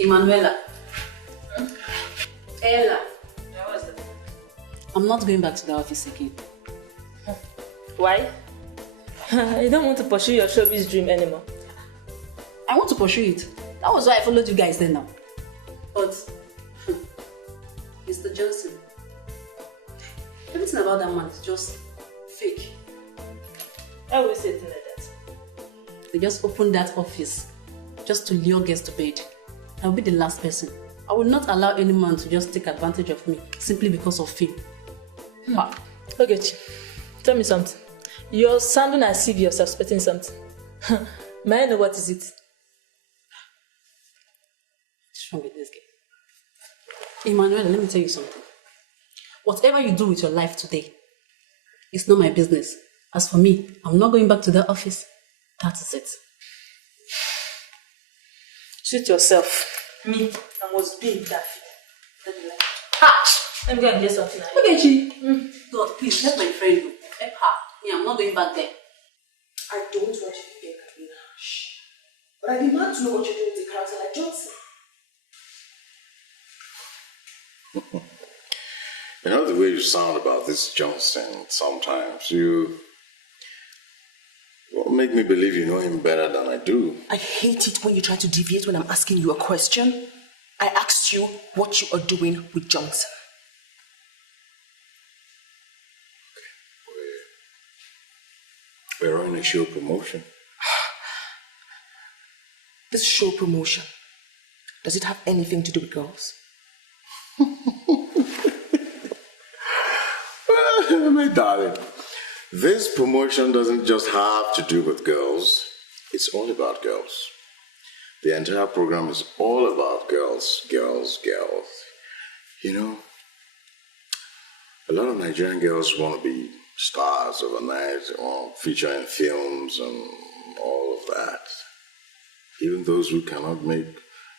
Emanuela. Ella. I'm not going back to the office again. Why? You don't want to pursue your showbiz dream anymore. I want to pursue it. That was why I followed you guys then now. But, Mr. Johnson, everything about that man is just fake. I will say it like that. They just opened that office just to lure guests to bed. I will be the last person. I will not allow any man to just take advantage of me simply because of fame. Okay, tell me something. You're sounding as if you're suspecting something. May I know what is it? What's wrong with this guy? Emmanuel, let me tell you something. Whatever you do with your life today, it's not my business. As for me, I'm not going back to the office. That is it. Suit yourself. Me, I must be in that field. Let me go and get something. Okay, Chi. God, please, let my friend know. Help her. Me, I'm not going back there. I don't want you to get Karina. Shh. But I demand to know what you're doing with a character like Johnson. You know the way you sound about this Johnson sometimes, you make me believe you know him better than I do. I hate it when you try to deviate when I'm asking you a question. I asked you what you are doing with Johnson. We're on a show promotion. This show promotion, does it have anything to do with girls? My darling, this promotion doesn't just have to do with girls. It's all about girls. The entire program is all about girls, girls, girls. You know, a lot of Nigerian girls want to be stars overnight, or feature in films and all of that. Even those who cannot make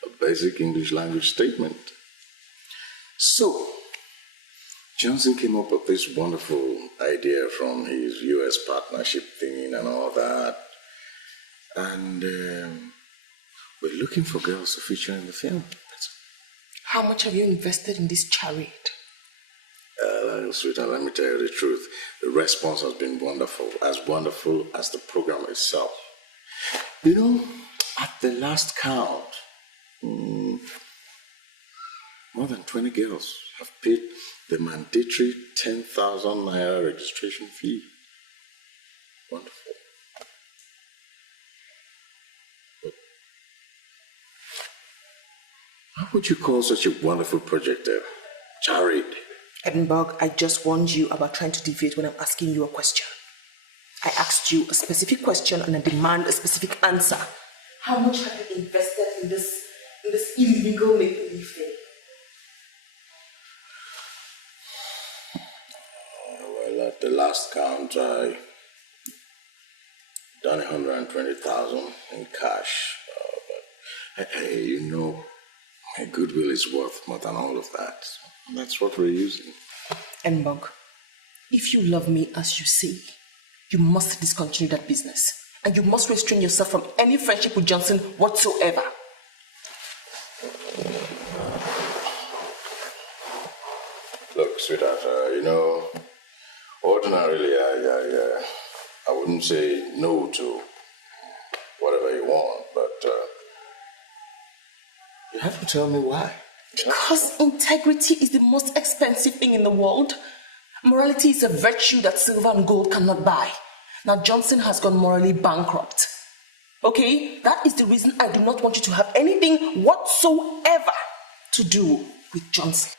a basic English language statement. So, Johnson came up with this wonderful idea from his US partnership thing and all that. And we're looking for girls to feature in the film. How much have you invested in this charade? Sweetheart, let me tell you the truth. The response has been wonderful as the program itself. You know, at the last count, more than 20 girls have paid the mandatory 10,000 naira registration fee. Wonderful. But how would you call such a wonderful project a charade? Edinburgh, I just warned you about trying to deviate when I'm asking you a question. I asked you a specific question and I demand a specific answer. How much have you invested in this illegal make-believe thing? Well, at the last count, I done 120,000 in cash. But hey, you know, My goodwill is worth more than all of that. That's what we're using. Nbog, if you love me as you say, you must discontinue that business. And you must restrain yourself from any friendship with Johnson whatsoever. Look, sweetheart, ordinarily I wouldn't say no to whatever you want, but you have to tell me why. Because integrity is the most expensive thing in the world. Morality is a virtue that silver and gold cannot buy. Now Johnson has gone morally bankrupt. Okay? That is the reason I do not want you to have anything whatsoever to do with Johnson.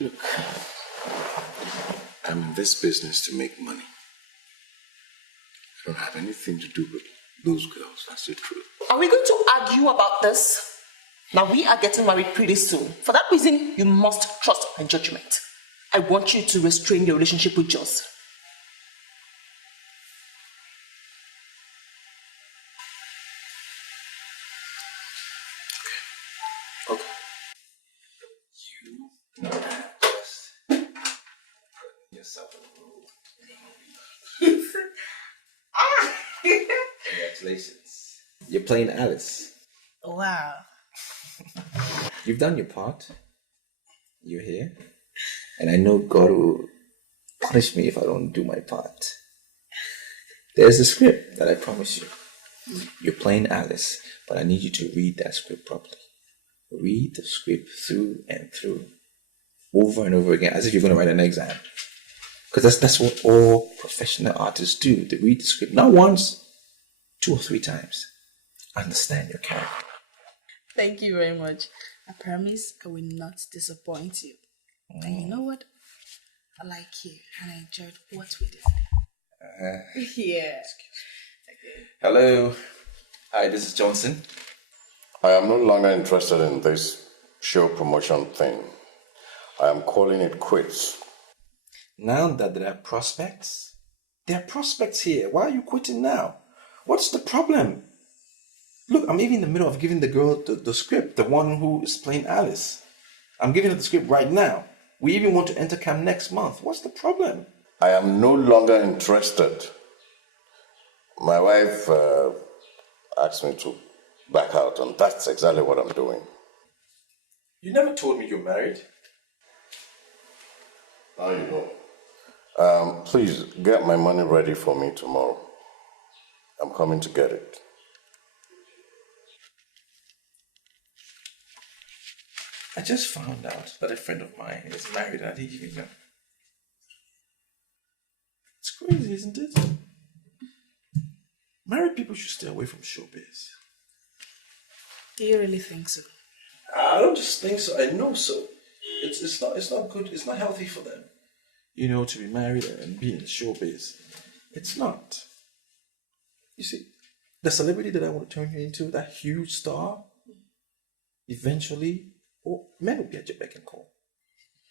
Look, I'm in this business to make money. I don't have anything to do with those girls, that's the truth. Are we going to argue about this? Now we are getting married pretty soon. For that reason, you must trust my judgment. I want you to restrain your relationship with Johnson. Okay. You just put yourself in a role. Congratulations. You're playing Alice. Wow. You've done your part. You're here. And I know God will punish me if I don't do my part. There's a script that I promise you. You're playing Alice, but I need you to read that script properly. Read the script through and through, over and over again, as if you're going to write an exam. Because that's what all professional artists do. They read the script not once, 2 or 3 times. Understand your character. Thank you very much. I promise I will not disappoint you. And you know what? I like you and I enjoyed what we did. Yeah. Okay. Hello. Hi, this is Johnson. I am no longer interested in this show promotion thing. I am calling it quits. Now that there are prospects here. Why are you quitting now? What's the problem? Look, I'm even in the middle of giving the girl the script, the one who is playing Alice. I'm giving her the script right now. We even want to enter camp next month. What's the problem? I am no longer interested. My wife asked me to back out, and that's exactly what I'm doing. You never told me you're married. Now you know. Please get my money ready for me tomorrow. I'm coming to get it. I just found out that a friend of mine is married and I didn't even know. It's crazy, isn't it? Married people should stay away from showbiz. Do you really think so? I don't just think so, I know so. It's not good, it's not healthy for them. To be married and be in showbiz. It's not. You see, the celebrity that I want to turn you into, that huge star, eventually, men will be at your beck and call.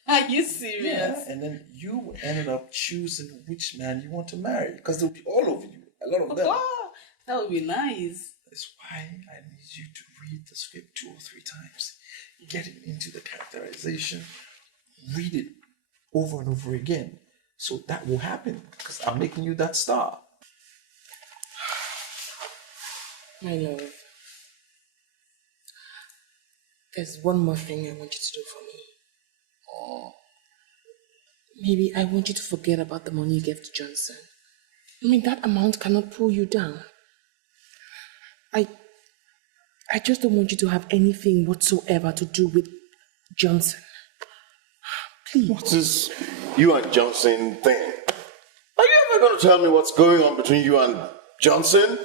Are you serious? Yeah, and then you ended up choosing which man you want to marry, because they'll be all over you, a lot of them. Oh, that would be nice. That's why I need you to read the script 2 or 3 times, get into the characterization, read it over and over again, so that will happen, because I'm making you that star. My love, there's one more thing I want you to do for me. Maybe I want you to forget about the money you gave to Johnson. That amount cannot pull you down. I just don't want you to have anything whatsoever to do with Johnson. Please. What's this you and Johnson thing? Are you ever going to tell me what's going on between you and Johnson?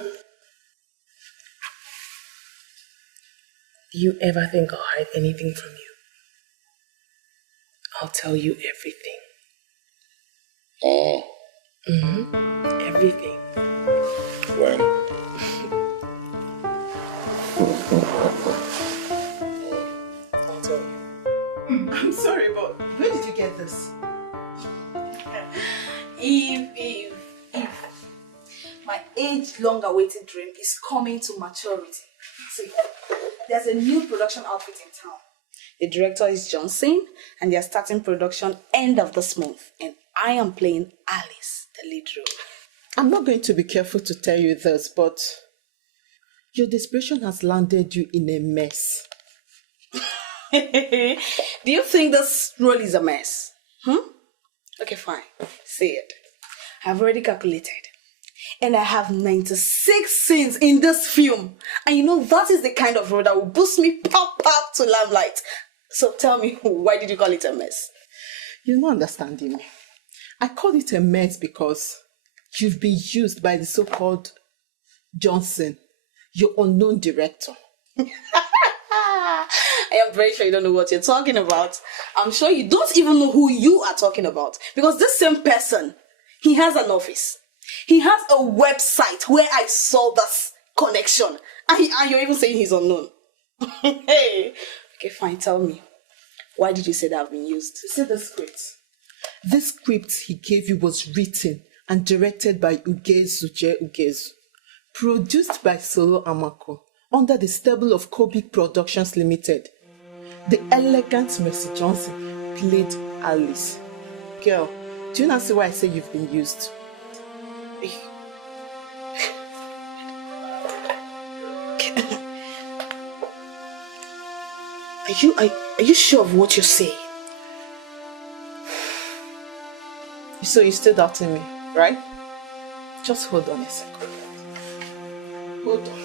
Do you ever think I'll hide anything from you? I'll tell you everything. Everything. When? I'll tell you. I'm sorry, but where did you get this? If my age-long awaited dream is coming to maturity. See, there's a new production outfit in town. The director is Johnson, and they're starting production end of this month. And I am playing Alice, the lead role. I'm not going to be careful to tell you this, but your desperation has landed you in a mess. Do you think this role is a mess? Okay, fine. Say it. I've already calculated. And I have 96 scenes in this film. And you know, that is the kind of role that will boost me pop to limelight. So tell me, why did you call it a mess? You're not understanding me. I call it a mess because you've been used by the so-called Johnson, your unknown director. I am very sure you don't know what you're talking about. I'm sure you don't even know who you are talking about. Because this same person, he has an office. He has a website where I saw this connection. And you're even saying he's unknown. Hey. Okay, fine. Tell me. Why did you say that I've been used? You see the script. This script he gave you was written and directed by Ugezu, produced by Solo Amako, under the stable of Kobik Productions Limited. The elegant Mercy Johnson played Alice. Girl, do you not see why I say you've been used? Are you sure of what you're saying? So you're still doubting me, right? Just hold on a second. Hold on.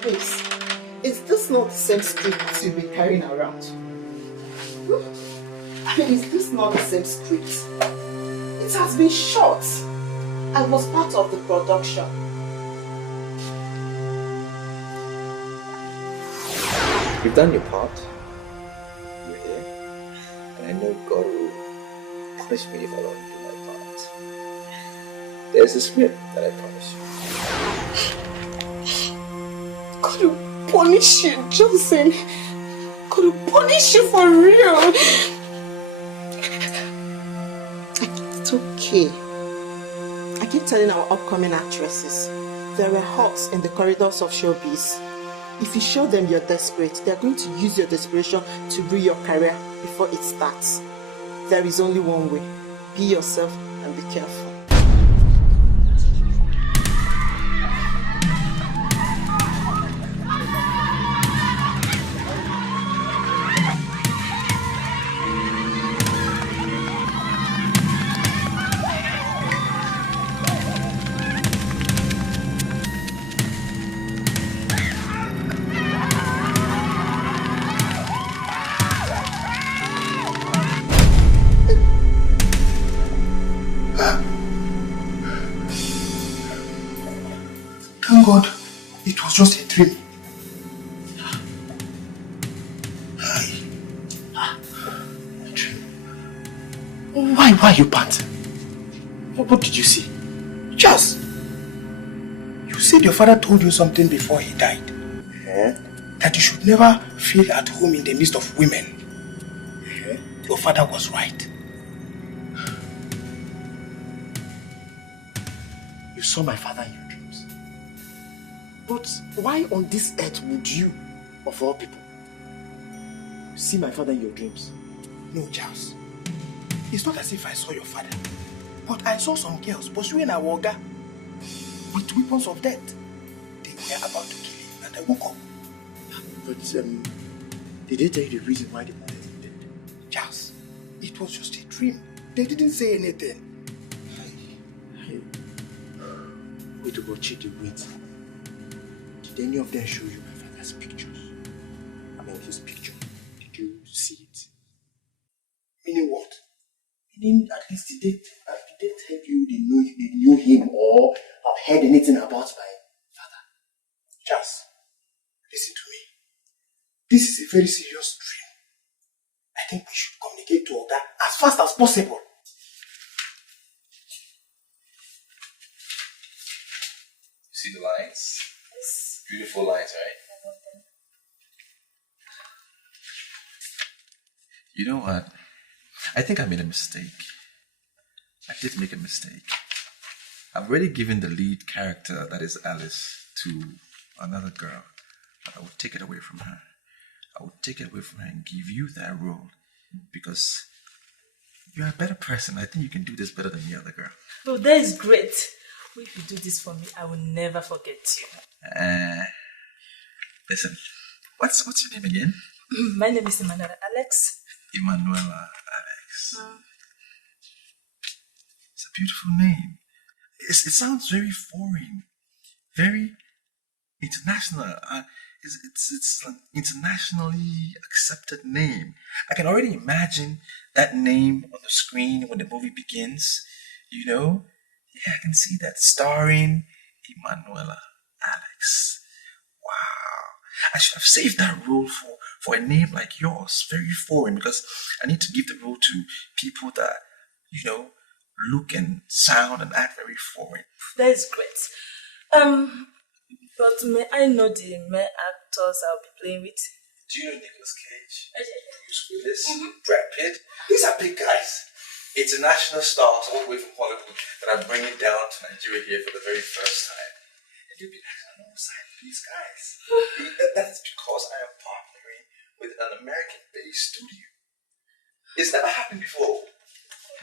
Please, is this not the same script you've been carrying around? I mean, is this not the same script? It has been shot. I was part of the production. You've done your part. You're here. And I know God will punish me if I don't do my part. There's a script that I promise you. God will punish you, Johnson. God will punish you for real. It's okay. I keep telling our upcoming actresses, there are hawks in the corridors of showbiz. If you show them you're desperate, they're going to use your desperation to ruin your career before it starts. There is only one way. Be yourself and be careful. Thank God, it was just a dream. Why are you panting? What did you see? Just. You said your father told you something before he died. Yeah? That you should never feel at home in the midst of women. Yeah? Your father was right. You saw my father in your dreams. But why on this earth would you, of all people, see my father in your dreams? No, Charles. It's not as if I saw your father. But I saw some girls pursuing a warga with weapons of death. They were about to kill him and I woke up. But, did they tell you the reason why they wanted him dead? Charles, it was just a dream. They didn't say anything. Wait about Chidi, wait. Did any of them show you my father's pictures? I mean, his picture. Did you see it? Meaning what? Meaning, at least did they tell you they knew him or have heard anything about my father? Charles, listen to me. This is a very serious dream. I think we should communicate to Oga as fast as possible. See the lines? Yes. Beautiful lines, right? You know what? I think I made a mistake. I did make a mistake. I've already given the lead character, that is Alice, to another girl. But I would take it away from her. I would take it away from her and give you that role. Because you're a better person. I think you can do this better than the other girl. Oh, that is great. If you do this for me, I will never forget you. Listen, what's your name again? My name is Emanuela Alex. Emanuela Alex. It's a beautiful name. It sounds very foreign, very international. It's an internationally accepted name. I can already imagine that name on the screen when the movie begins. You know? Yeah, I can see that, starring Emanuela Alex. Wow. I should have saved that role for a name like yours. Very foreign, because I need to give the role to people that, you know, look and sound and act very foreign. That is great. But may I know the male actors I'll be playing with? Do you know Nicolas Cage? Bruce Willis? Brad Pitt? These are big guys. International stars all the way from Hollywood that are bringing down to Nigeria here for the very first time. And you'll be acting alongside these guys. That's because I am partnering with an American-based studio. It's never happened before.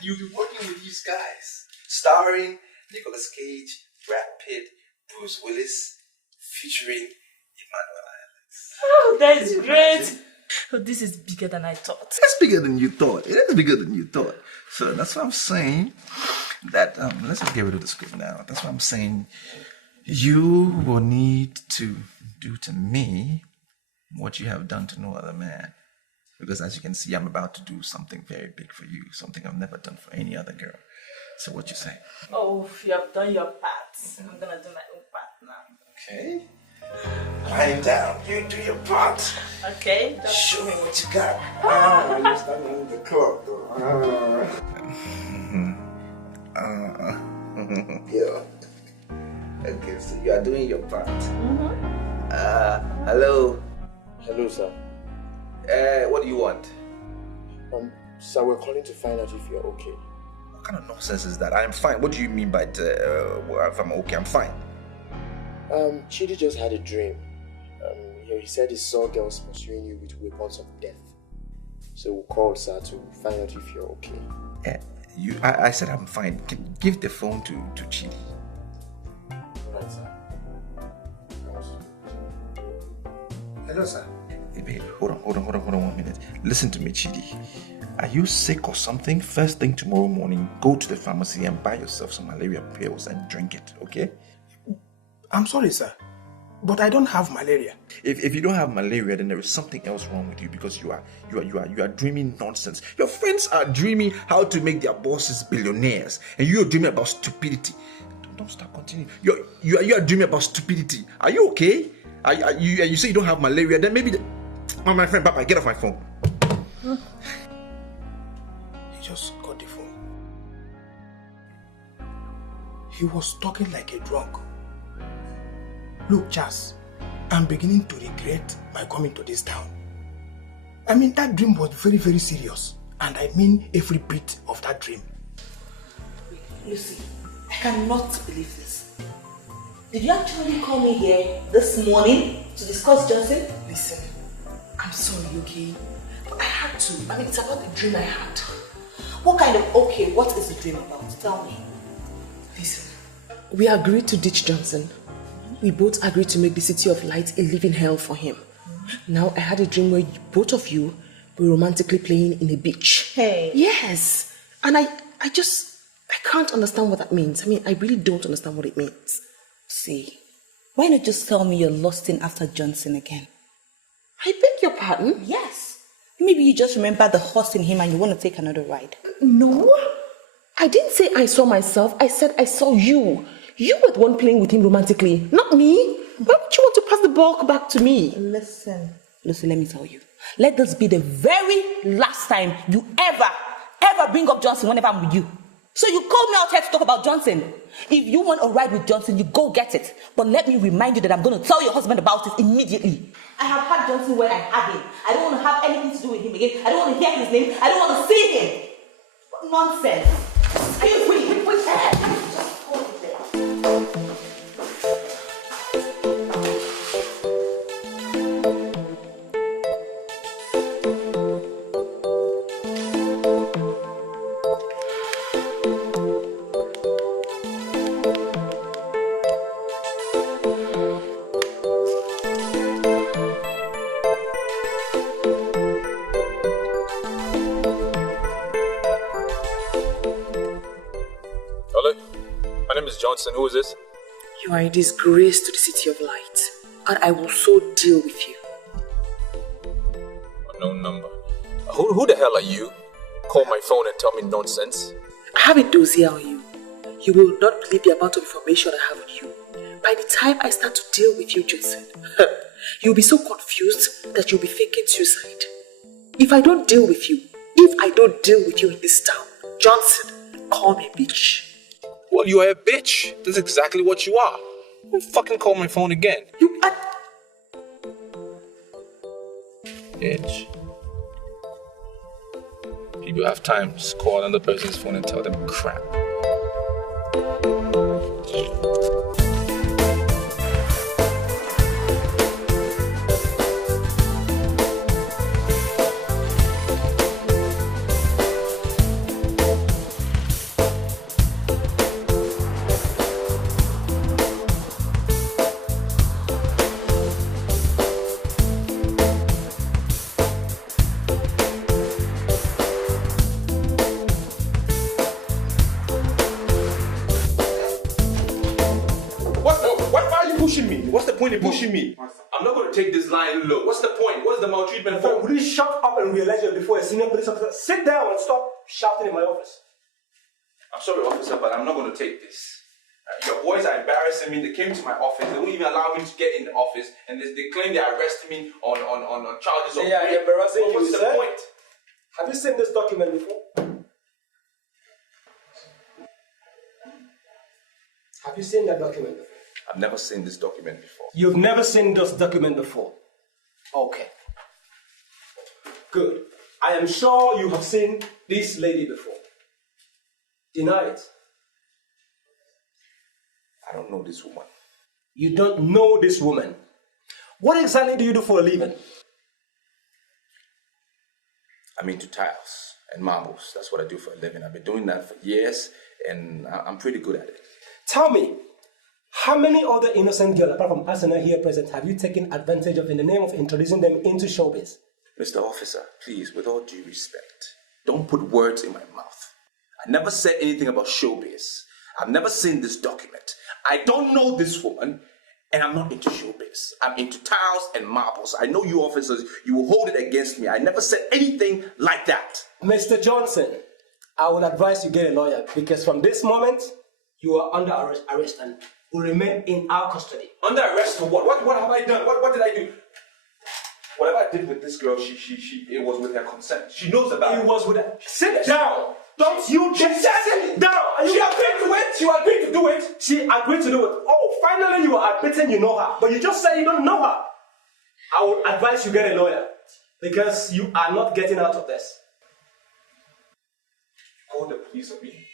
You'll be working with these guys, starring Nicolas Cage, Brad Pitt, Bruce Willis, featuring Emanuela Alex. Oh, that is great. Oh, this is bigger than I thought. It's bigger than you thought. It is bigger than you thought. So that's what I'm saying. That let's just get rid of the script now. That's what I'm saying. You will need to do to me what you have done to no other man. Because as you can see, I'm about to do something very big for you. Something I've never done for any other girl. So what you say? Oh, you have done your part. I'm gonna do my own part now. Okay. Lying down, you do your part. Okay. Show me what you got. You're standing in the clock though. Yeah. Okay, so you are doing your part. Hello. Hello, sir. What do you want? Sir, we're calling to find out if you're okay. What kind of nonsense is that? I'm fine. What do you mean by if I'm okay? I'm fine. Chidi just had a dream. He said he saw girls pursuing you with weapons of death. So we called, sir, to find out if you're okay. I said I'm fine. Give the phone to Chidi. Right, sir. Hello, sir. Hey, babe, hold on 1 minute. Listen to me, Chidi. Are you sick or something? First thing tomorrow morning, go to the pharmacy and buy yourself some malaria pills and drink it, okay? I'm sorry, sir, but I don't have malaria. If you don't have malaria, then there is something else wrong with you, because you are dreaming nonsense. Your friends are dreaming how to make their bosses billionaires, and you are dreaming about stupidity. Don't stop, continue. You are dreaming about stupidity. Are you okay? You say you don't have malaria, then maybe my friend Papa, get off my phone. He just got the phone. He was talking like a drunk. Look, Chas, I'm beginning to regret my coming to this town. I mean, that dream was very, very serious. And I mean every bit of that dream. Lucy, I cannot believe this. Did you actually call me here this morning to discuss Johnson? Listen, I'm sorry, okay? But I had to. I mean, it's about the dream I had. What is the dream about? Tell me. Listen, we agreed to ditch Johnson. We both agreed to make the City of Light a living hell for him. Now I had a dream where both of you were romantically playing in a beach. Hey. Yes. And I can't understand what that means. I mean, I really don't understand what it means. See, why not just tell me you're lusting after Johnson again? I beg your pardon? Yes. Maybe you just remember the horse in him and you want to take another ride. No. I didn't say I saw myself. I said I saw you. You were the one playing with him romantically, not me. Why would you want to pass the ball back to me? Listen, Lucy, let me tell you. Let this be the very last time you ever bring up Johnson whenever I'm with you. So you called me out here to talk about Johnson. If you want a ride with Johnson, you go get it. But let me remind you that I'm going to tell your husband about it immediately. I have had Johnson when I had him. I don't want to have anything to do with him again. I don't want to hear his name. I don't want to see him. What nonsense. Excuse me. Just hold it there. Johnson, who is this? You are a disgrace to the city of light, and I will so deal with you. Unknown number. Who the hell are you? Call my phone and tell me nonsense. I have a dossier on you. You will not believe the amount of information I have on you. By the time I start to deal with you, Johnson, you'll be so confused that you'll be thinking suicide. If I don't deal with you in this town, Johnson, call me bitch. Well, you are a bitch. That's exactly what you are. Don't fucking call my phone again. Bitch. People have time to call another person's phone and tell them crap. Pushing me. I'm not going to take this line low. What's the point? What's the maltreatment for? Will you shut up and realize you're before a senior police officer? Sit down and stop shouting in my office. I'm sorry, officer, but I'm not going to take this. Your boys are embarrassing me. They came to my office. They won't even allow me to get in the office. And they claim they arrested me on charges of rape. Yeah, embarrassing you, What's the sir? point? Have you seen this document before? Have you seen that document before? I've never seen this document before. You've never seen this document before? Okay. Good. I am sure you have seen this lady before. Deny it. I don't know this woman. You don't know this woman. What exactly do you do for a living? I'm into tiles and marbles. That's what I do for a living. I've been doing that for years, and I'm pretty good at it. Tell me, how many other innocent girls, apart from Arsenal here present, have you taken advantage of in the name of introducing them into showbiz? Mr. Officer, please, with all due respect, don't put words in my mouth. I never said anything about showbiz. I've never seen this document. I don't know this woman, and I'm not into showbiz. I'm into tiles and marbles. I know you officers, you will hold it against me. I never said anything like that. Mr. Johnson, I would advise you get a lawyer, because from this moment, you are under arrest and will remain in our custody. Under arrest for what? What have I done? What did I do? Whatever I did with this girl, it was with her consent. She knows about it. It was with her. Sit down! Don't you just sit down! She agreed to it! She agreed to do it! She agreed to do it. Oh, finally you are admitting you know her. But you just said you don't know her. I would advise you get a lawyer, because you are not getting out of this. Call the police on me.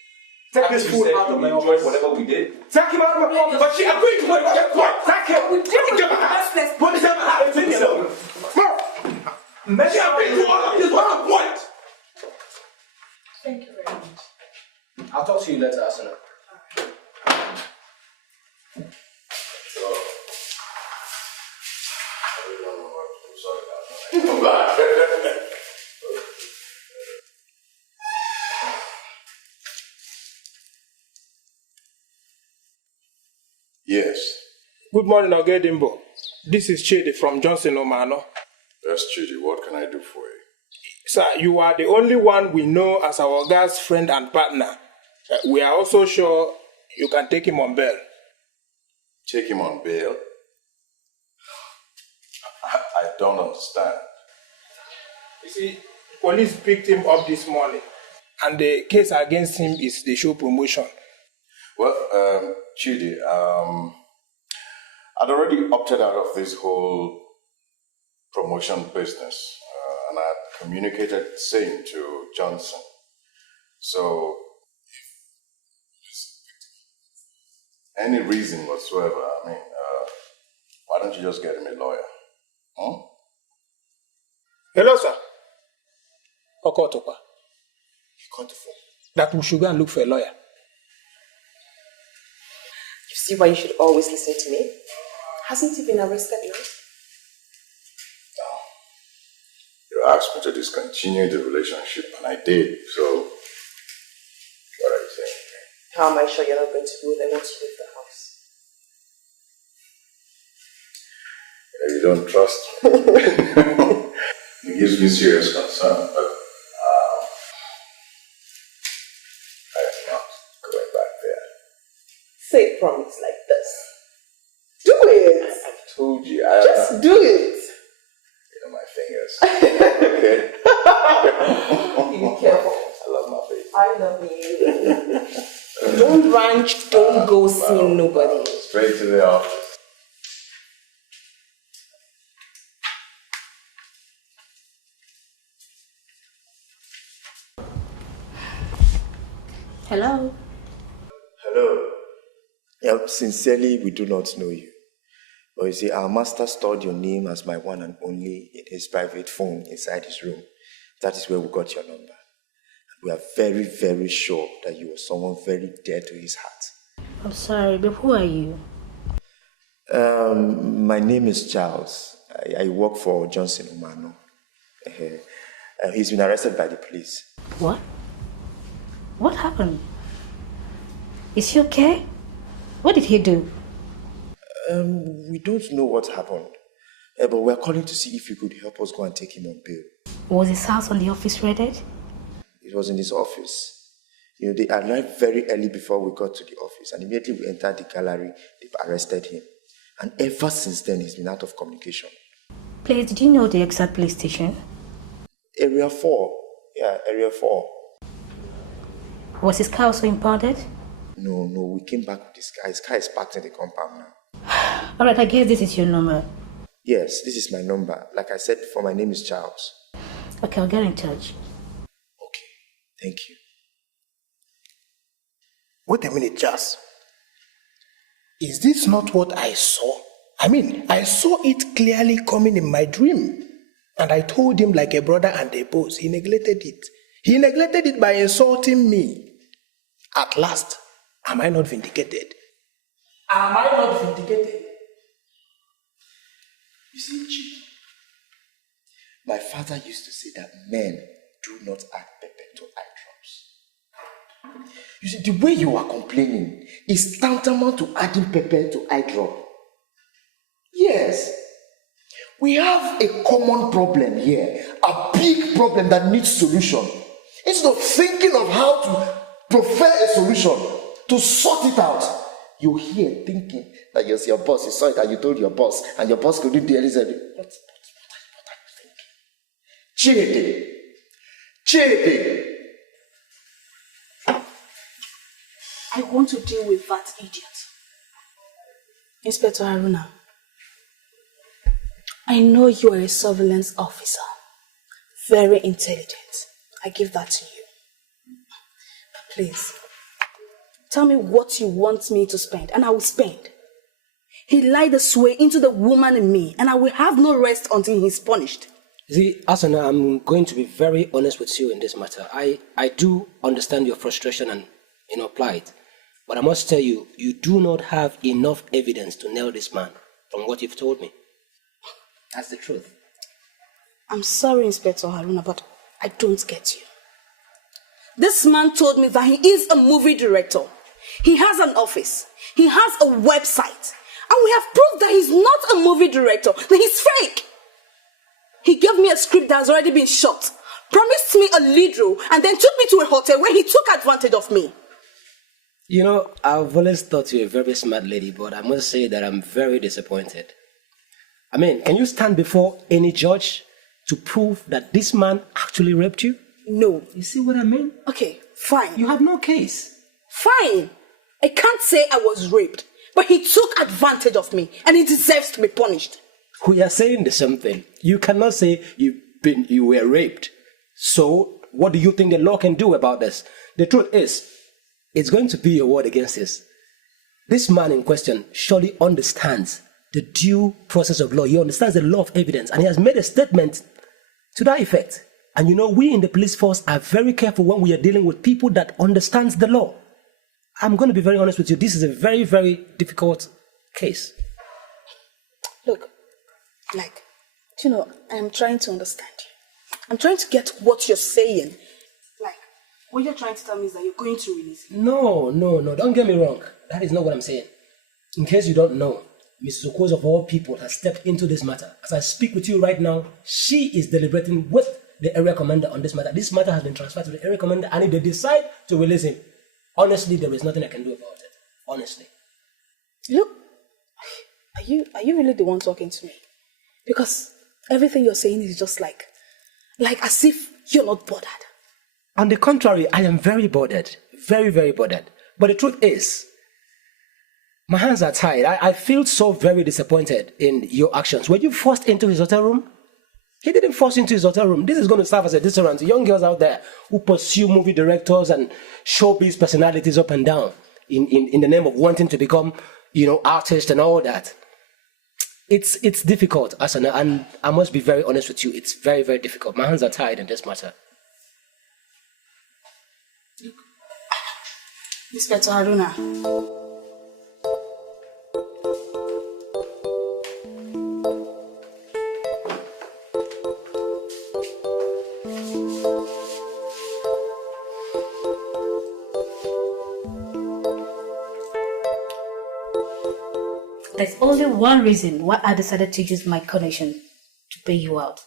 Take this fool out of my office. Whatever we did. Take him out of my office. But she agreed to it. Take him. Put him out. Leave me alone. She agreed to all of this. What's the point? Thank you very much. I'll talk to you later, Asuna. Yes. Good morning, Ogedimbo. This is Chidi from Johnson Omano. Yes, Chidi. What can I do for you? Sir, you are the only one we know as our guy's friend and partner. We are also sure you can take him on bail. Take him on bail? I don't understand. You see, police picked him up this morning, and the case against him is the show promotion. Well, Chidi, I'd already opted out of this whole promotion business, and I had communicated the same to Johnson. So, any reason whatsoever, why don't you just get him a lawyer? Huh? Hello, sir. Okotopa. He called the phone. That we should go and look for a lawyer. You see why you should always listen to me? Hasn't he been arrested now? No. You asked me to discontinue the relationship, and I did, so what are you saying? How am I sure you're not going to do them once you leave the house? You don't trust me. It gives me serious concern, but I am not going back there. Say promise like this. Do it! I've told you. Just do it! You know my fingers. Okay? Be careful. I love my face. I love you. Don't ranch, don't go see nobody. Straight to the office. Hello. Hello. Sincerely, we do not know you. But you see, our master stored your name as my one and only in his private phone inside his room. That is where we got your number. And we are very, very sure that you are someone very dear to his heart. I'm sorry, but who are you? My name is Charles. I work for Johnson Umano. He's been arrested by the police. What? What happened? Is he okay? What did he do? We don't know what happened. But we're calling to see if you could help us go and take him on bail. Was his house on the office raided? It was in his office. You know, they arrived very early before we got to the office, and immediately we entered the gallery, they've arrested him. And ever since then, he's been out of communication. Please, did you know the exact police station? Area 4. Yeah, Area 4. Was his car also impounded? No, we came back with this car. His car is parked in the compound now. Alright, I guess this is your number. Yes, this is my number. Like I said before, my name is Charles. Okay, I'll get in touch. Okay, thank you. Wait a minute, Charles. Is this not what I saw? I saw it clearly coming in my dream. And I told him like a brother and a boss. He neglected it. He neglected it by insulting me. At last, am I not vindicated? Am I not vindicated? You see, Chief, my father used to say that men do not add pepper to eye drops. You see, the way you are complaining is tantamount to adding pepper to eye drop. Yes, we have a common problem here, a big problem that needs solution. Instead of thinking of how to prefer a solution, to sort it out, you're here thinking that your boss, you saw it and you told your boss, and your boss couldn't do anything. What are you thinking? Chidi! I want to deal with that idiot. Inspector Haruna, I know you are a surveillance officer. Very intelligent. I give that to you. But please, tell me what you want me to spend, and I will spend. He lied this way into the woman in me, and I will have no rest until he's punished. See, Asana, I'm going to be very honest with you in this matter. I do understand your frustration and plight. But I must tell you, you do not have enough evidence to nail this man from what you've told me. That's the truth. I'm sorry, Inspector Haruna, but I don't get you. This man told me that he is a movie director. He has an office. He has a website. And we have proved that he's not a movie director, that he's fake. He gave me a script that has already been shot, promised me a lead role, and then took me to a hotel where he took advantage of me. You know, I've always thought you're a very smart lady, but I must say that I'm very disappointed. Can you stand before any judge to prove that this man actually raped you? No. You see what I mean? Okay, fine. You have no case. Fine. I can't say I was raped, but he took advantage of me, and he deserves to be punished. We are saying the same thing. You cannot say you were raped. So, what do you think the law can do about this? The truth is, it's going to be your word against his. This man in question surely understands the due process of law. He understands the law of evidence, and he has made a statement to that effect. And you know, we in the police force are very careful when we are dealing with people that understands the law. I'm going to be very honest with you. This is a very, very difficult case. Look, I am trying to understand you. I'm trying to get what you're saying. What you're trying to tell me is that you're going to release him. No. Don't get me wrong. That is not what I'm saying. In case you don't know, Mrs. Okoz of all people has stepped into this matter. As I speak with you right now, she is deliberating with the area commander on this matter. This matter has been transferred to the area commander, and if they decide to release him, honestly, there is nothing I can do about it. Honestly. Look, are you really the one talking to me? Because everything you're saying is just like as if you're not bothered. On the contrary, I am very bothered. Very, very bothered. But the truth is, my hands are tied. I feel so very disappointed in your actions. Were you forced into his hotel room? He didn't force you into his hotel room. This is going to serve as a deterrent to young girls out there who pursue movie directors and showbiz personalities up and down in the name of wanting to become, artists and all that. It's difficult, Asana, and I must be very honest with you. It's very, very difficult. My hands are tied in this matter. Inspector Haruna. There's only one reason why I decided to use my connection to pay you out,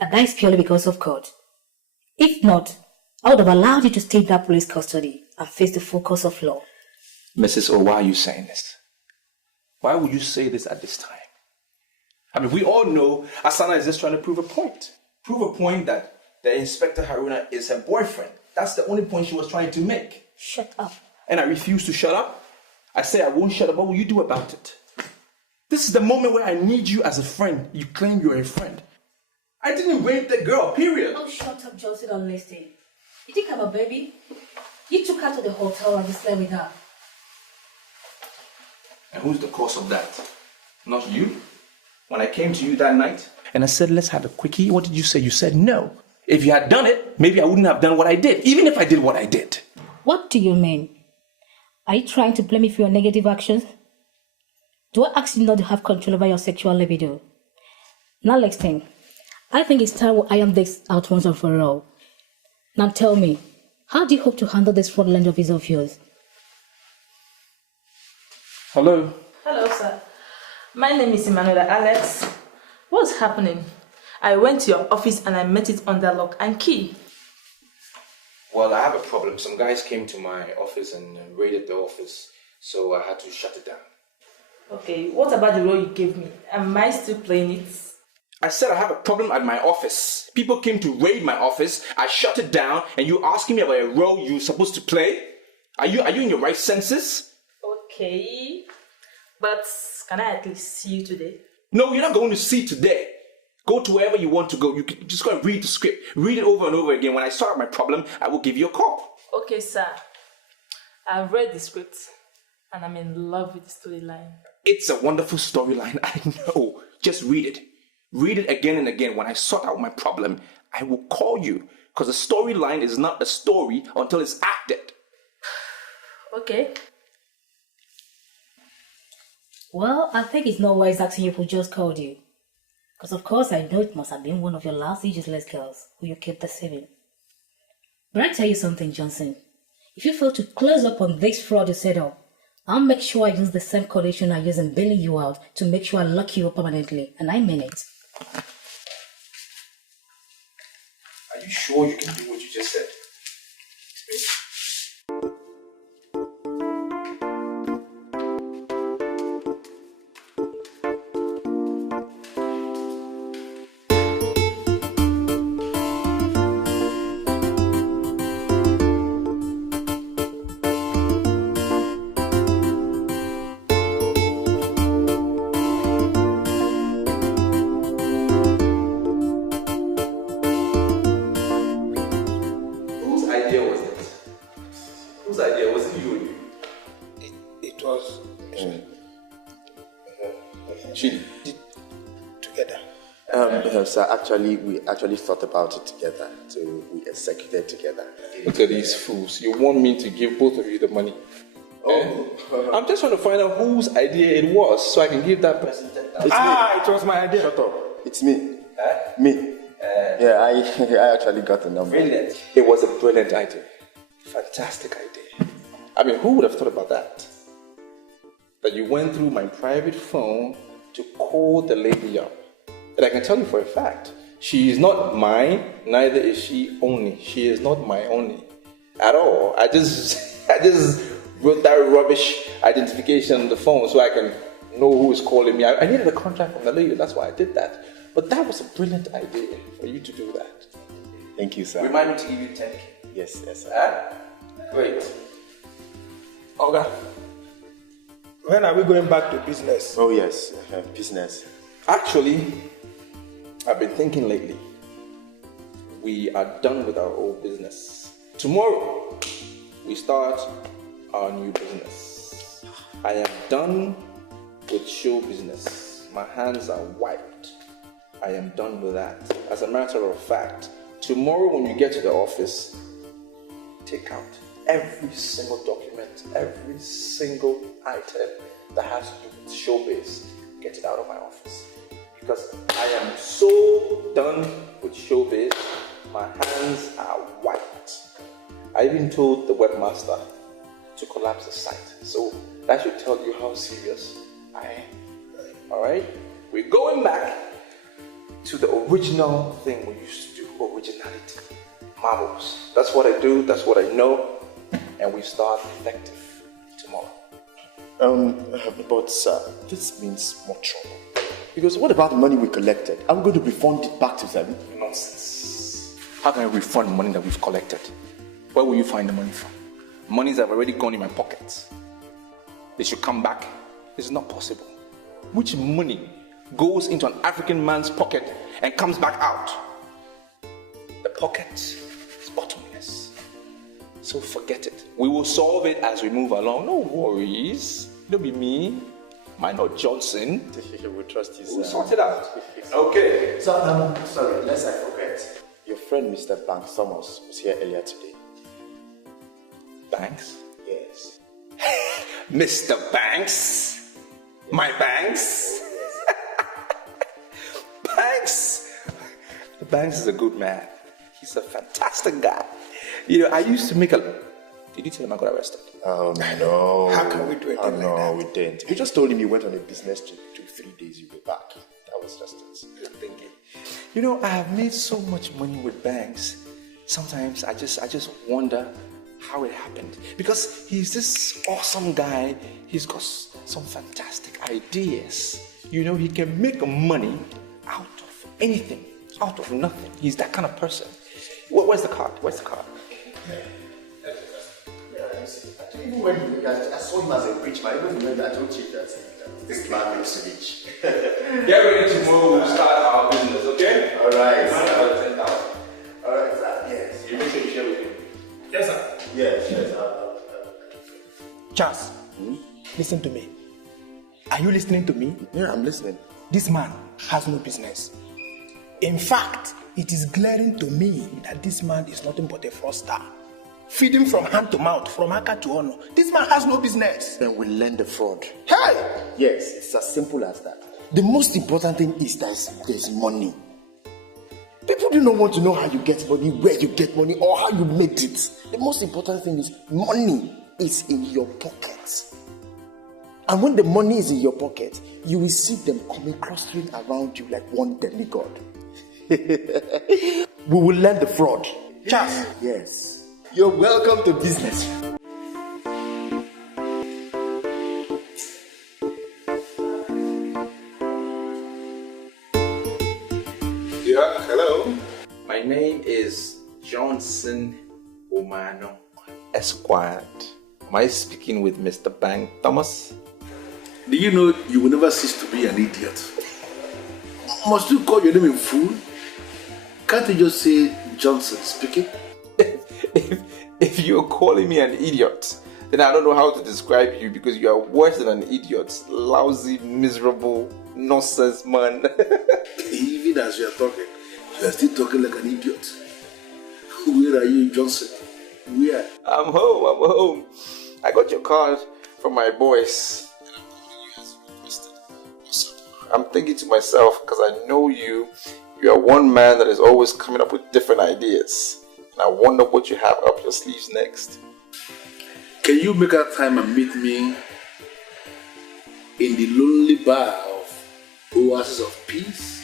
and that is purely because of God. If not, I would have allowed you to stay in that police custody and face the full course of law. Mrs. O, why are you saying this? Why would you say this at this time? I mean, we all know Asana is just trying to prove a point. Prove a point that the Inspector Haruna is her boyfriend. That's the only point she was trying to make. Shut up. And I refuse to shut up. I say I won't shut up. What will you do about it? This is the moment where I need you as a friend. You claim you're a friend. I didn't rape the girl, period. Oh, shut up, Johnson, and listen. You think I'm a baby? You took her to the hotel and you slept with her. And who's the cause of that? Not you? When I came to you that night and I said, let's have a quickie, what did you say? You said no. If you had done it, maybe I wouldn't have done what I did, even if I did what I did. What do you mean? Are you trying to blame me for your negative actions? Do I ask you not to have control over your sexual libido? Now, next thing, I think it's time I am this out once and for all. Now tell me, how do you hope to handle this fraudulent office of yours? Hello? Hello, sir. My name is Emmanuel Alex. What's happening? I went to your office and I met it under lock and key. Well, I have a problem. Some guys came to my office and raided the office, so I had to shut it down. Okay, what about the role you gave me? Am I still playing it? I said I have a problem at my office. People came to raid my office. I shut it down, and you asking me about a role you're supposed to play? Are you in your right senses? Okay, but can I at least see you today? No, you're not going to see today. Go to wherever you want to go. You can just go and read the script. Read it over and over again. When I sort out my problem, I will give you a call. Okay, sir. I've read the script, and I'm in love with the storyline. It's a wonderful storyline. I know. Just read it. Read it again and again. When I sort out my problem, I will call you. Because a storyline is not a story until it's acted. Okay. Well, I think it's not wise asking you who just called you. Because of course I know it must have been one of your last ageless girls who you kept deceiving. But I tell you something, Johnson. If you fail to close up on this fraud you set up, I'll make sure I use the same condition I use in bailing you out to make sure I lock you up permanently. And I mean it. Are you sure you can do what you just said? Chidi. Together. No, sir, we actually thought about it together. So we executed together. Look at these fools. You want me to give both of you the money? Oh. I'm just trying to find out whose idea it was so I can give that person 10,000. It was my idea. Shut up. It's me. Me. Yeah, I actually got the number. Brilliant. It was a brilliant idea. Fantastic idea. I mean, who would have thought about that? That you went through my private phone to call the lady up. And I can tell you for a fact, she is not mine, neither is she only. She is not my only at all. I just wrote that rubbish identification on the phone so I can know who is calling me. I needed a contract from the lady, that's why I did that. But that was a brilliant idea for you to do that. Thank you, sir. Remind me to give you 10K. Yes, sir. Great. Okay. When are we going back to business? Oh, yes, business. Actually, I've been thinking lately. We are done with our old business. Tomorrow, we start our new business. I am done with show business. My hands are wiped. I am done with that. As a matter of fact, tomorrow when you get to the office, take out every single document, every single item that has to do with showbiz. Get it out of my office. Because I am so done with showbiz, my hands are wiped. I even told the webmaster to collapse the site. So that should tell you how serious I am. Alright? We're going back to the original thing we used to do, originality. Marbles. That's what I do, that's what I know, and we start effective tomorrow. But sir, this means more trouble. Because what about the money we collected? Are we going to refund it back to them? Nonsense. How can I refund money that we've collected? Where will you find the money from? Monies have already gone in my pockets. They should come back. It's not possible. Which money goes into an African man's pocket and comes back out? The pocket is bottomless. So forget it. We will solve it as we move along. No worries. Don't be me. Minor Johnson. We trust you, sir. We'll sort it out. Okay. So, sorry, lest I forget. Your friend Mr. Banks Thomas was here earlier today. Banks? Yes. Mr. Banks? My Banks? Banks? Banks is a good man. He's a fantastic guy. You know, I used to make a... Did you tell him I got arrested? Oh, no. How can we do it? No, we didn't. We just told him you went on a business trip. 2-3 days you'll be back. That was just it. Thinking. You know, I have made so much money with Banks. Sometimes I just wonder how it happened. Because he's this awesome guy. He's got some fantastic ideas. You know, he can make money out of anything, out of nothing. He's that kind of person. Where's the card? Where's the card? Even when I saw him as a rich man, even when I told you that this man is rich. Get ready tomorrow, we'll start our business, okay? Alright. Alright, sir. Yes. You make sure you share with him. Yes, sir. Yes. Charles, listen to me. Are you listening to me? Yeah, I'm listening. This man has no business. In fact, it is glaring to me that this man is nothing but a fraudster. Feeding from hand to mouth, from Aka to honor. This man has no business. Then we learn the fraud. Hey! Yes, it's as simple as that. The most important thing is that there's money. People do not want to know how you get money, where you get money, or how you made it. The most important thing is money is in your pocket. And when the money is in your pocket, you will see them coming clustering around you like one demigod. We will learn the fraud. Charles. Yes. You're welcome to business. Yeah, hello. My name is Johnson Omano Esquire. Am I speaking with Mr. Bank Thomas? Do you know you will never cease to be an idiot? Must you call your name in full? Can't you just say Johnson speaking? If you're calling me an idiot, then I don't know how to describe you because you are worse than an idiot. Lousy, miserable, nonsense man. Even as you are talking, you are still talking like an idiot. Where are you, Johnson? Where? I'm home. I got your card from my boys. I'm thinking to myself, because I know you are one man that is always coming up with different ideas. And I wonder what you have up your sleeves next. Can you make out time and meet me in the lonely bar of Oasis of Peace?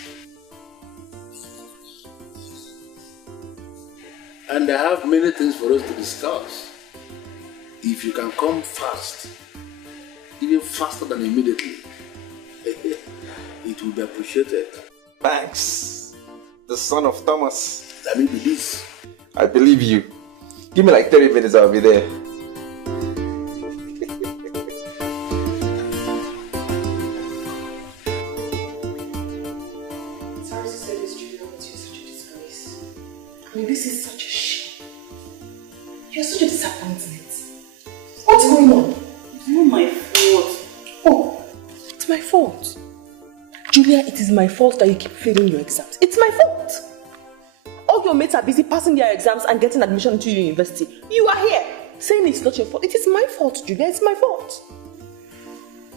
And I have many things for us to discuss. If you can come fast, even faster than immediately, it will be appreciated. Thanks. The son of Thomas. Let me be this. I believe you. Give me like 30 minutes, I'll be there. Sorry to say this, Julia, but you're such a disgrace. I mean, this is such a shame. You're such a disappointment. What's going on? It's not my fault. Oh, it's my fault. Julia, it is my fault that you keep failing your exams. It's my fault. All your mates are busy passing their exams and getting admission into university. You are here saying it's not your fault. It is my fault, Julia. It's my fault.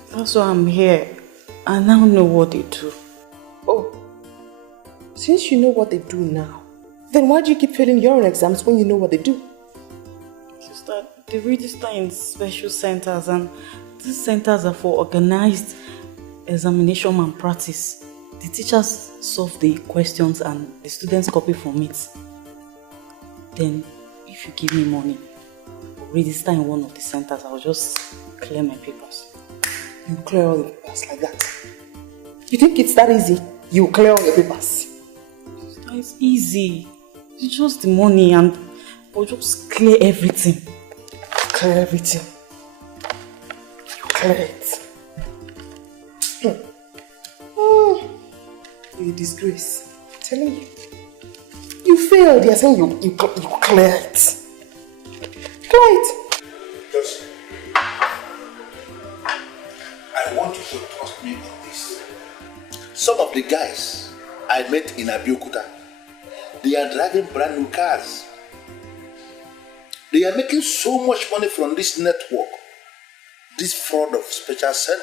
That's why I'm here. I now know what they do. Oh, since you know what they do now, then why do you keep failing your own exams when you know what they do? Sister, they register in special centers, and these centers are for organized examination and practice. The teachers solve the questions and the students copy from it. Then, if you give me money, register in one of the centers, I'll just clear my papers. You clear all the papers like that? You think it's that easy? You clear all your papers? It's easy. It's just the money and I'll just clear everything. Clear everything? You clear it? Oh, you're a disgrace. I'm telling you. You failed. You're saying you clear it. Clear it. Just, I want you to trust me on this. Some of the guys I met in Abeokuta, they are driving brand new cars. They are making so much money from this network, this fraud of special center.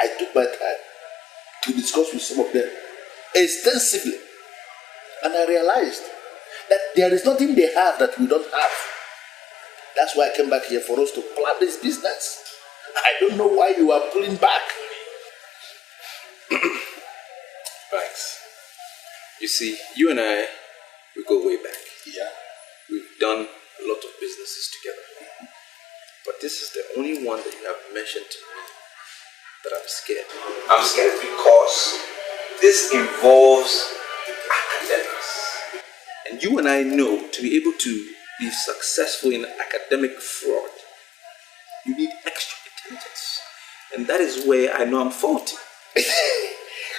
I took my time to discuss with some of them extensively, and I realized that there is nothing they have that we don't have. That's why I came back here for us to plan this business. I don't know why you are pulling back. Thanks. You see, you and I, we go way back. Yeah. We've done a lot of businesses together. But this is the only one that you have mentioned to me that I'm scared. I'm scared because this involves academics. And you and I know to be able to be successful in academic fraud, you need extra intelligence. And that is where I know I'm faulty.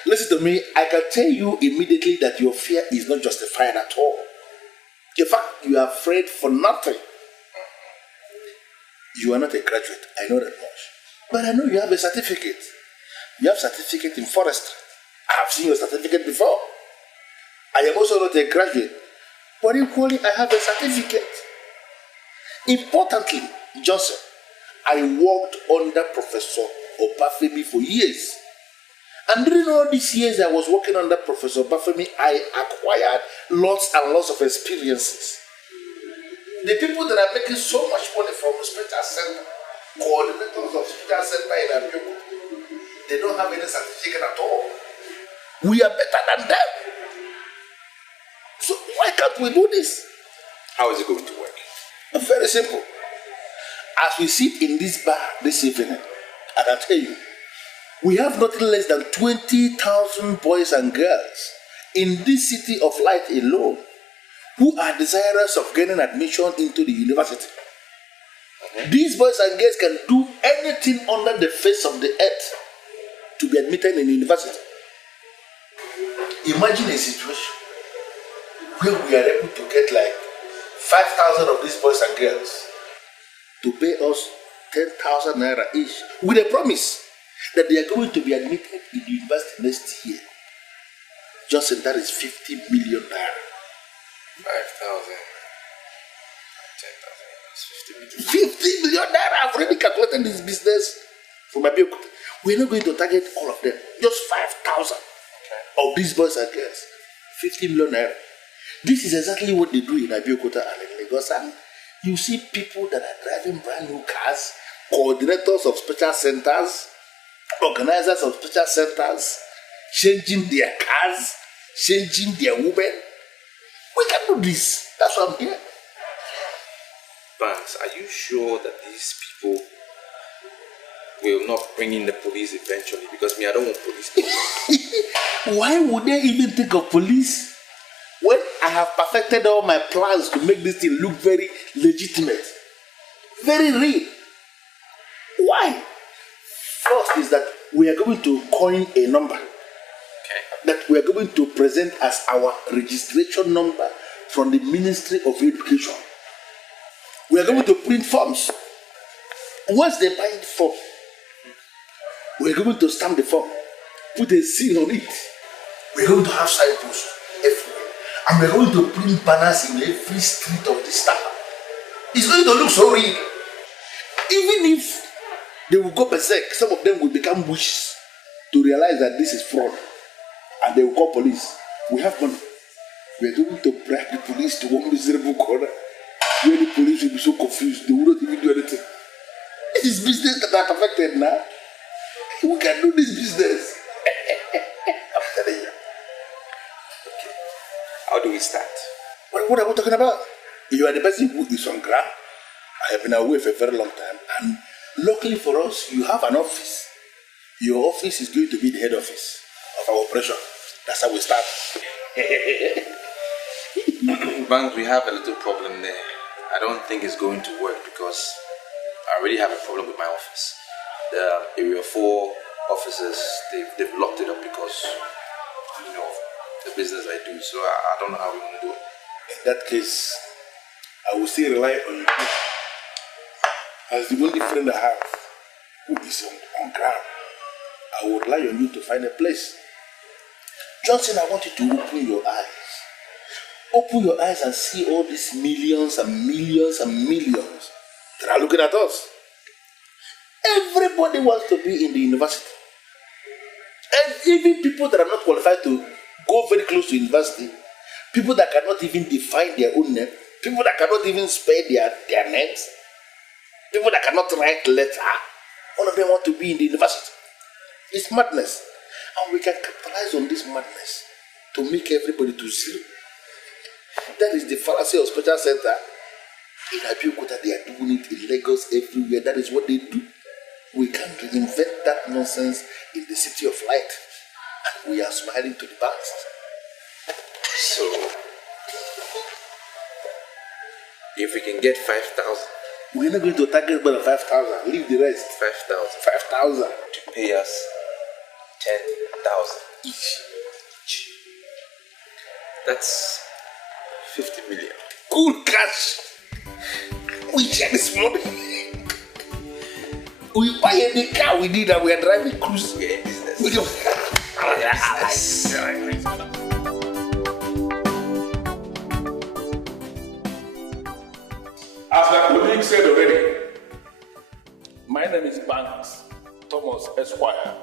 Listen to me, I can tell you immediately that your fear is not justified at all. In fact, you are afraid for nothing. You are not a graduate, I know that much. But I know you have a certificate. You have a certificate in forestry. I have seen your certificate before. I am also not a graduate, but equally I have a certificate. Importantly, Johnson, I worked under Professor Obafemi for years. And during all these years I was working under Professor Obafemi, I acquired lots and lots of experiences. The people that are making so much money from the Special Center, coordinators of Special Center in Abeokuta, they don't have any certificate at all. We are better than them. So why can't we do this? How is it going to work? Very simple. As we sit in this bar this evening, I can tell you, we have nothing less than 20,000 boys and girls in this city of light alone who are desirous of gaining admission into the university. These boys and girls can do anything under the face of the earth to be admitted in the university. Imagine a situation where we are able to get like 5,000 of these boys and girls to pay us 10,000 naira each with a promise that they are going to be admitted in the university next year. Justin, that is 50 million naira. 5,000. 10,000. 50 million. 50 million naira. I've already calculated this business for my bill. We're not going to target all of them. Just 5,000 of these boys and girls. 50 million naira. This is exactly what they do in Abeokuta and in Lagos. And you see people that are driving brand new cars, coordinators of special centers, organizers of special centers, changing their cars, changing their women. We can do this. That's why I'm here. Banks, are you sure that these people will not bring in the police eventually? Because I don't want police. Why would they even think of police when I have perfected all my plans to make this thing look very legitimate, very real? Why? First is that we are going to coin a number that we are going to present as our registration number from the Ministry of Education. We are going to print forms. Once they buy the form, we are going to stamp the form, put a seal on it. We are going to have signposts everywhere. And we are going to print banners in every street of this town. It's going to look so real. Even if they will go berserk, some of them will become witches to realize that this is fraud. And they will call police. We have money. We are going to bribe the police to one miserable corner where the police will be so confused they will not even do anything. It is business that are perfected now. We can do this business. I'm telling you. Okay. How do we start? What are we talking about? You are the person who is on ground. I have been away for a very long time. And luckily for us, you have an office. Your office is going to be the head office of our operation. That's how we start. Banks, we have a little problem there. I don't think it's going to work because I already have a problem with my office. The Area 4 officers, they've locked it up because, the business I do. So I don't know how we're going to do it. In that case, I will still rely on you as the only friend I have who is on ground. I will rely on you to find a place. Johnson, I want you to open your eyes. Open your eyes and see all these millions and millions and millions that are looking at us. Everybody wants to be in the university. And even people that are not qualified to go very close to university, people that cannot even define their own name, people that cannot even spell their names, people that cannot write letter, all of them want to be in the university. It's madness. And we can capitalize on this madness to make everybody to zero. That is the fallacy of special center. In Abeokuta, they are doing it. In Lagos, everywhere. That is what they do. We can reinvent that nonsense in the city of light. And we are smiling to the past. So, if we can get 5,000. We're not going to target more than 5,000. Leave the rest. 5,000. 5,000. To pay us 10,000 each. That's 50 million. Cool cash. We share this money. We buy any car we need and we are driving cruise. We are in business. As my colleague said already, my name is Banks Thomas Esquire.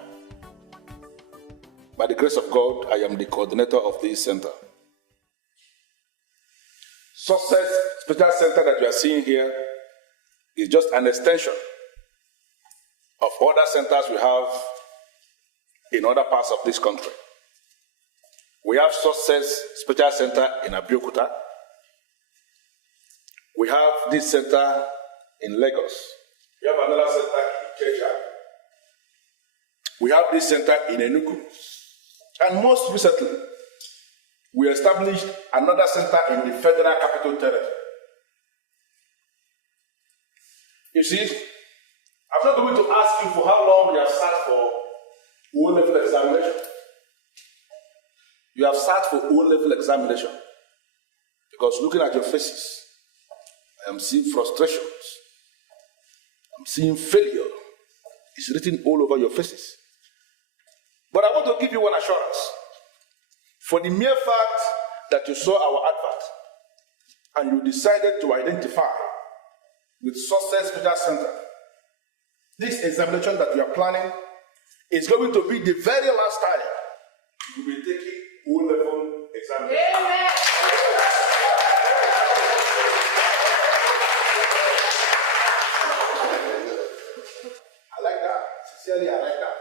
By the grace of God, I am the coordinator of this center. Success Special Center that you are seeing here is just an extension of other centers we have in other parts of this country. We have Success Special Center in Abeokuta. We have this center in Lagos. We have another center in Chacha. We have this center in Enugu. And most recently, we established another center in the Federal Capital Territory. You see, I'm not going to ask you for how long you have sat for O-level examination. You have sat for O-level examination because looking at your faces, I am seeing frustrations. I'm seeing failure. It's written all over your faces. But I want to give you one assurance. For the mere fact that you saw our advert and you decided to identify with Success Special Center, this examination that we are planning is going to be the very last time you will be taking O-level examination. Amen. I like that. Sincerely, I like that.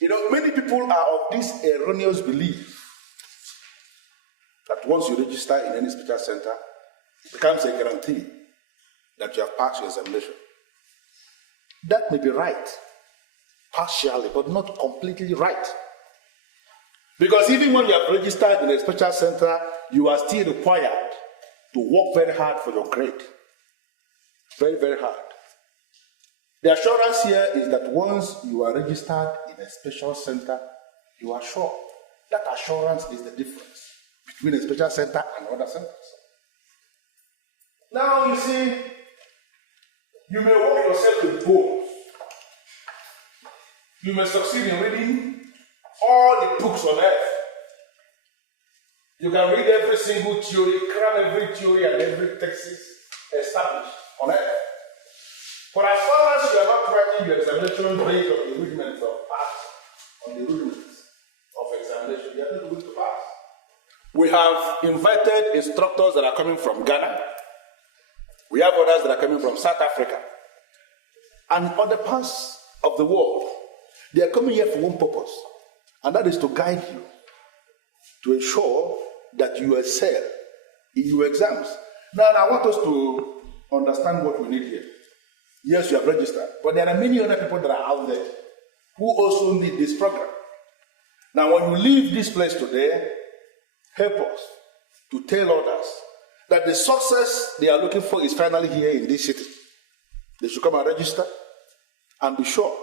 You know, many people are of this erroneous belief that once you register in any special center, it becomes a guarantee that you have passed your examination. That may be right, partially, but not completely right. Because even when you have registered in a special center, you are still required to work very hard for your grade. Very, very hard. The assurance here is that once you are registered in a special center, you are sure. That assurance is the difference between a special center and other centers. Now you see, you may work yourself with bones. You may succeed in reading all the books on earth. You can read every single theory, cram every theory and every thesis established on earth. But as far as you are not writing your examination based on the rudiments of pass, on the rudiments of examination, you are not going to pass. We have invited instructors that are coming from Ghana. We have others that are coming from South Africa and other parts of the world. They are coming here for one purpose, and that is to guide you, to ensure that you excel in your exams. Now, I want us to understand what we need here. Yes, you have registered, but there are many other people that are out there who also need this program. Now, when you leave this place today, help us to tell others that the success they are looking for is finally here in this city. They should come and register and be sure.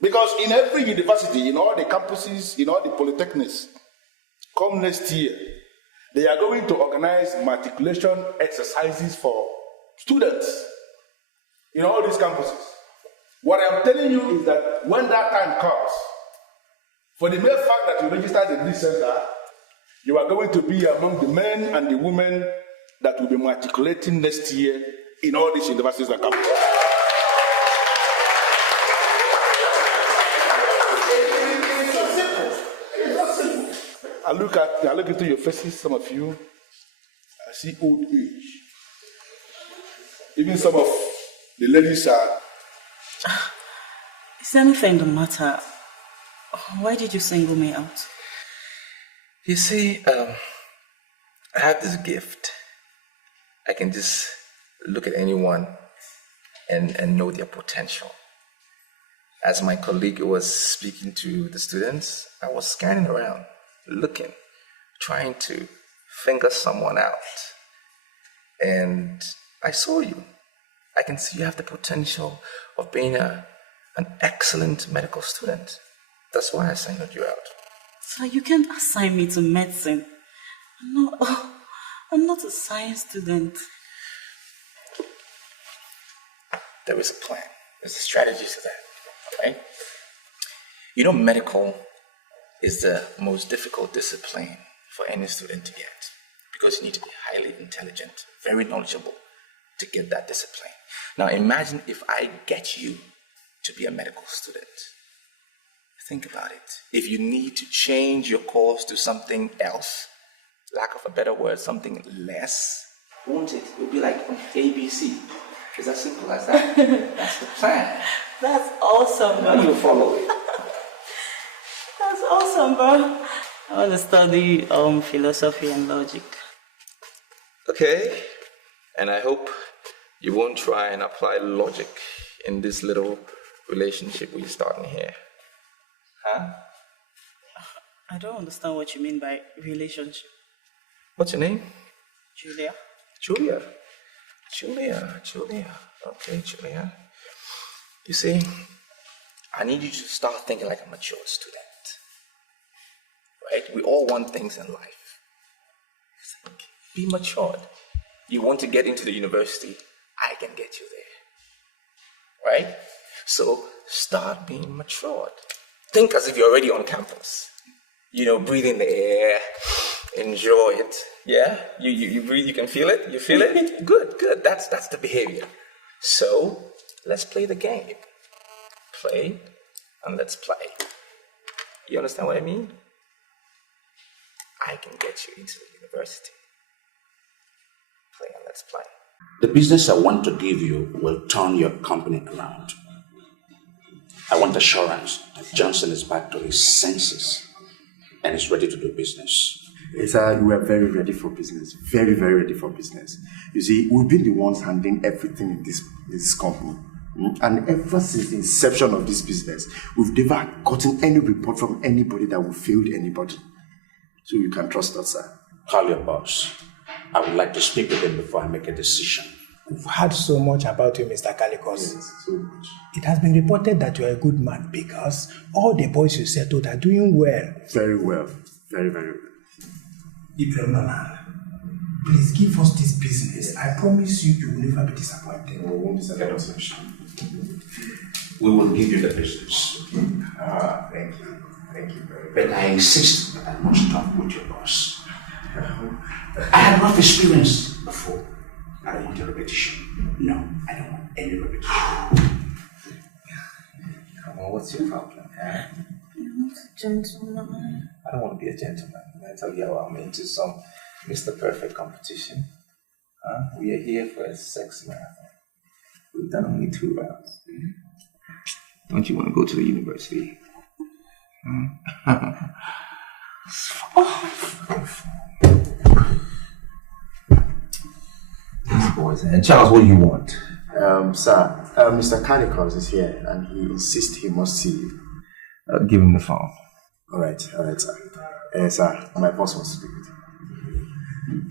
Because in every university, in all the campuses, in all the polytechnics, come next year, they are going to organize matriculation exercises for students in all these campuses. What I'm telling you is that when that time comes, for the mere fact that you registered in this center, you are going to be among the men and the women that will be matriculating next year in all these universities and campuses. I look into your faces, some of you, I see old age. Even some of the ladies are... Is anything the matter? Why did you single me out? You see, I have this gift. I can just look at anyone and know their potential. As my colleague was speaking to the students, I was scanning around, looking, trying to finger someone out. And I saw you. I can see you have the potential of being an excellent medical student. That's why I singled you out. So you can't assign me to medicine. I'm not a science student. There is a plan. There's a strategy to that, right? You know, medical is the most difficult discipline for any student to get because you need to be highly intelligent, very knowledgeable to get that discipline. Now imagine if I get you to be a medical student. Think about it. If you need to change your course to something else, lack of a better word, something less, won't it? It will be like ABC. It's as simple as that. That's the plan. That's awesome, bro. You follow it. That's awesome, bro. I want to study philosophy and logic. Okay. And I hope you won't try and apply logic in this little relationship we're starting here. Huh? I don't understand what you mean by relationship. What's your name? Julia. Julia. Okay, Julia. You see, I need you to start thinking like a mature student. Right? We all want things in life. Be matured. You want to get into the university, I can get you there. right? So start being matured. Think as if you're already on campus. You know, breathe in the air, enjoy it. Yeah? You breathe, you can feel it? You feel it? Good. That's the behavior. So let's play the game. Play and let's play. You understand what I mean? I can get you into the university. Play and let's play. The business I want to give you will turn your company around. I want assurance that Johnson is back to his senses and is ready to do business. Yes, sir, we are very ready for business. Very, very ready for business. You see, we've been the ones handling everything in this company. And ever since the inception of this business, we've never gotten any report from anybody that we failed anybody. So you can trust us, sir. Call your boss. I would like to speak with him before I make a decision. We've heard so much about you, Mr. Calicos. Yes, so much. It has been reported that you are a good man because all the boys you settled are doing well. Very well. Very, very well. Ibrahim, please give us this business. I promise you, you will never be disappointed. We won't disappoint us. We will give you the business. Thank you. Thank you very much. But I insist that I must talk with your boss. I have enough experience before. I don't want a repetition. No, I don't want any repetition. Come on, what's your problem? Huh? You're not a gentleman. I don't want to be a gentleman. I tell you how I'm into some Mr. Perfect competition. We are here for a sex marathon. We've done only 2 rounds. Don't you want to go to the university? These boys. And Charles, what do you want? Sir, Mr. Calicos is here and he insists he must see you. Give him the phone. All right, sir. Sir, my boss wants to speak with you.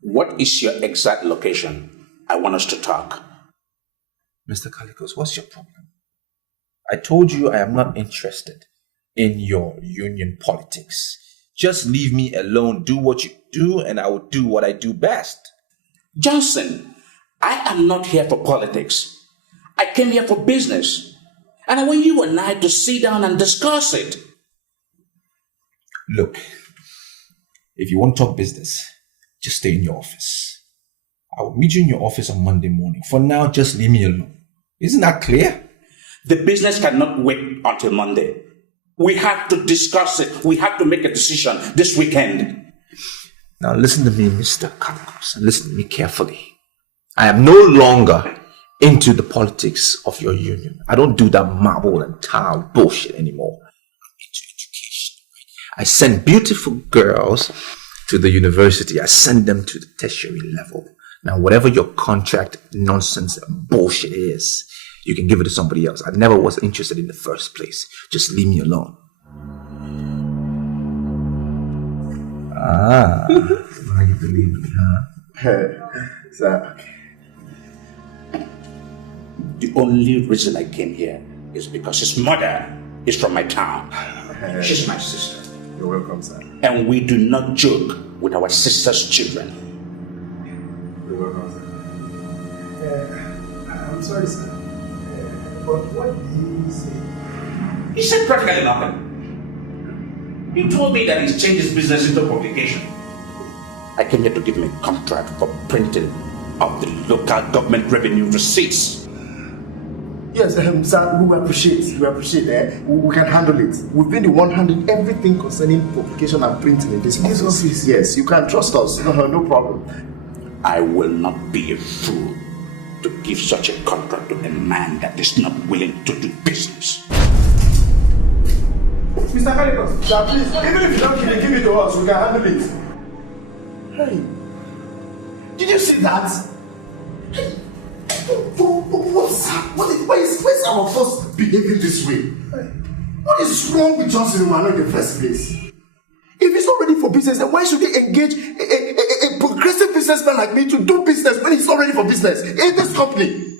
What is your exact location? I want us to talk. Mr. Calicos, what's your problem? I told you I am not interested in your union politics. Just leave me alone, do what you do, and I will do what I do best. Johnson, I am not here for politics. I came here for business. And I want you and I to sit down and discuss it. Look, if you want to talk business, just stay in your office. I will meet you in your office on Monday morning. For now, just leave me alone. Isn't that clear? The business cannot wait until Monday. We have to discuss it. We have to make a decision this weekend. Now listen to me, Mr. Calicos, and listen to me carefully. I am no longer into the politics of your union. I don't do that marble and tile bullshit anymore. I'm into education. I send beautiful girls to the university. I send them to the tertiary level. Now, whatever your contract nonsense and bullshit is, you can give it to somebody else. I never was interested in the first place. Just leave me alone. Now you believe me, huh? Sir. The only reason I came here is because his mother is from my town. She's my sister. You're welcome, sir. And we do not joke with our sister's children. You're welcome, sir. I'm sorry, sir. But what did he say? He said practically nothing. He told me that he's changed his business into publication. I came here to give him a contract for printing of the local government revenue receipts. Yes, sir, we appreciate. We can handle it. We've been the one handling everything concerning publication and printing in this office. Yes, you can trust us. No problem. I will not be a fool to give such a contract to a man that is not willing to do business. Mr. Calicos, sir, please, even if you don't give it to us, we can handle it. Hey, did you see that? Hey. Why is our boss behaving this way? What is wrong with Johnson in the first place? If he's not ready for business, then why should he engage a progressive businessman like me to do business when he's not ready for business in this company?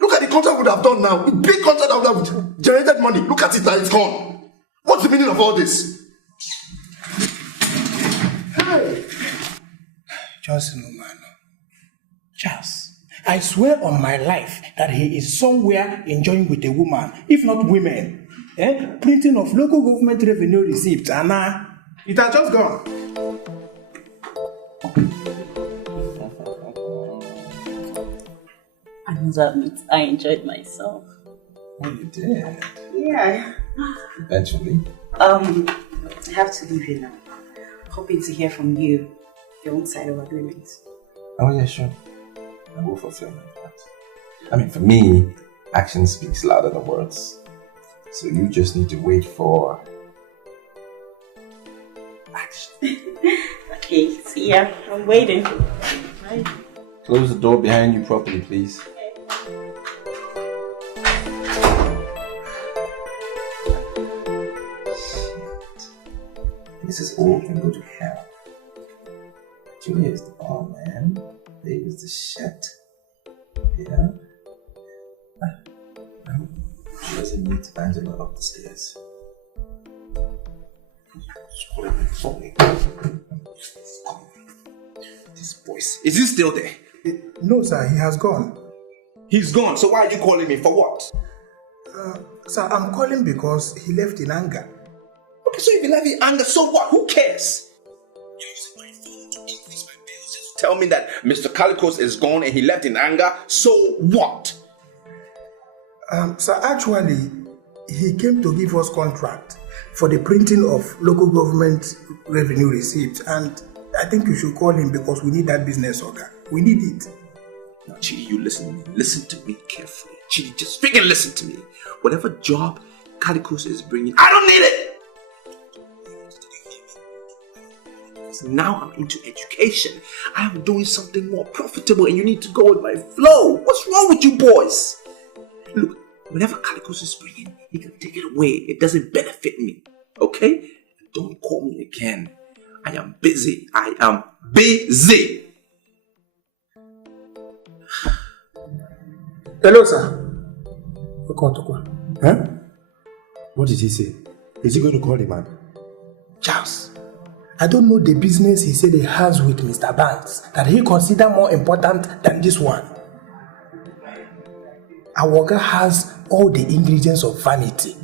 Look at the contract we would have done now. The big contract that would have generated money. Look at it now, it's gone. What's the meaning of all this? Hey! Johnson, Charles. I swear on my life that he is somewhere enjoying with a woman, if not women. Printing of local government revenue receipts, and it has just gone. I must admit, I enjoyed myself. Oh, you did? Yeah. Eventually. I have to leave you now. Hoping to hear from you, your own side of agreements. Oh, yeah, sure. I will fulfill my part. I mean, for me, action speaks louder than words. So you just need to wait for action. Okay, see ya. I'm waiting. Bye. Close the door behind you properly, please. Mrs. O can go to hell. Julia is the bomb, man. Babe is the shit. Yeah? She doesn't need Angela up the stairs. She's calling me phony. This voice. Is he still there? No, sir, he has gone. He's gone, so why are you calling me? For what? Sir, I'm calling because he left in anger. Okay, so if he left in anger, so what? Who cares? You're using my phone to increase my bills just to tell me that Mr. Calicos is gone and he left in anger, so what? Sir, actually, he came to give us contract for the printing of local government revenue receipts, and I think you should call him because we need that business, Oga. We need it. Now, Chidi, you listen to me carefully. Chidi, just freaking listen to me. Whatever job Calicos is bringing, I don't need it! Now I'm into education. I am doing something more profitable and you need to go with my flow. What's wrong with you boys? Look, whatever Calicos is bringing, he can take it away. It doesn't benefit me. Okay? Don't call me again. I am busy. I am busy. Hello, sir. Huh? What did he say? Is he going to call him, man? Charles, I don't know the business he said he has with Mr. Banks that he considers more important than this one. Our guy has all the ingredients of vanity.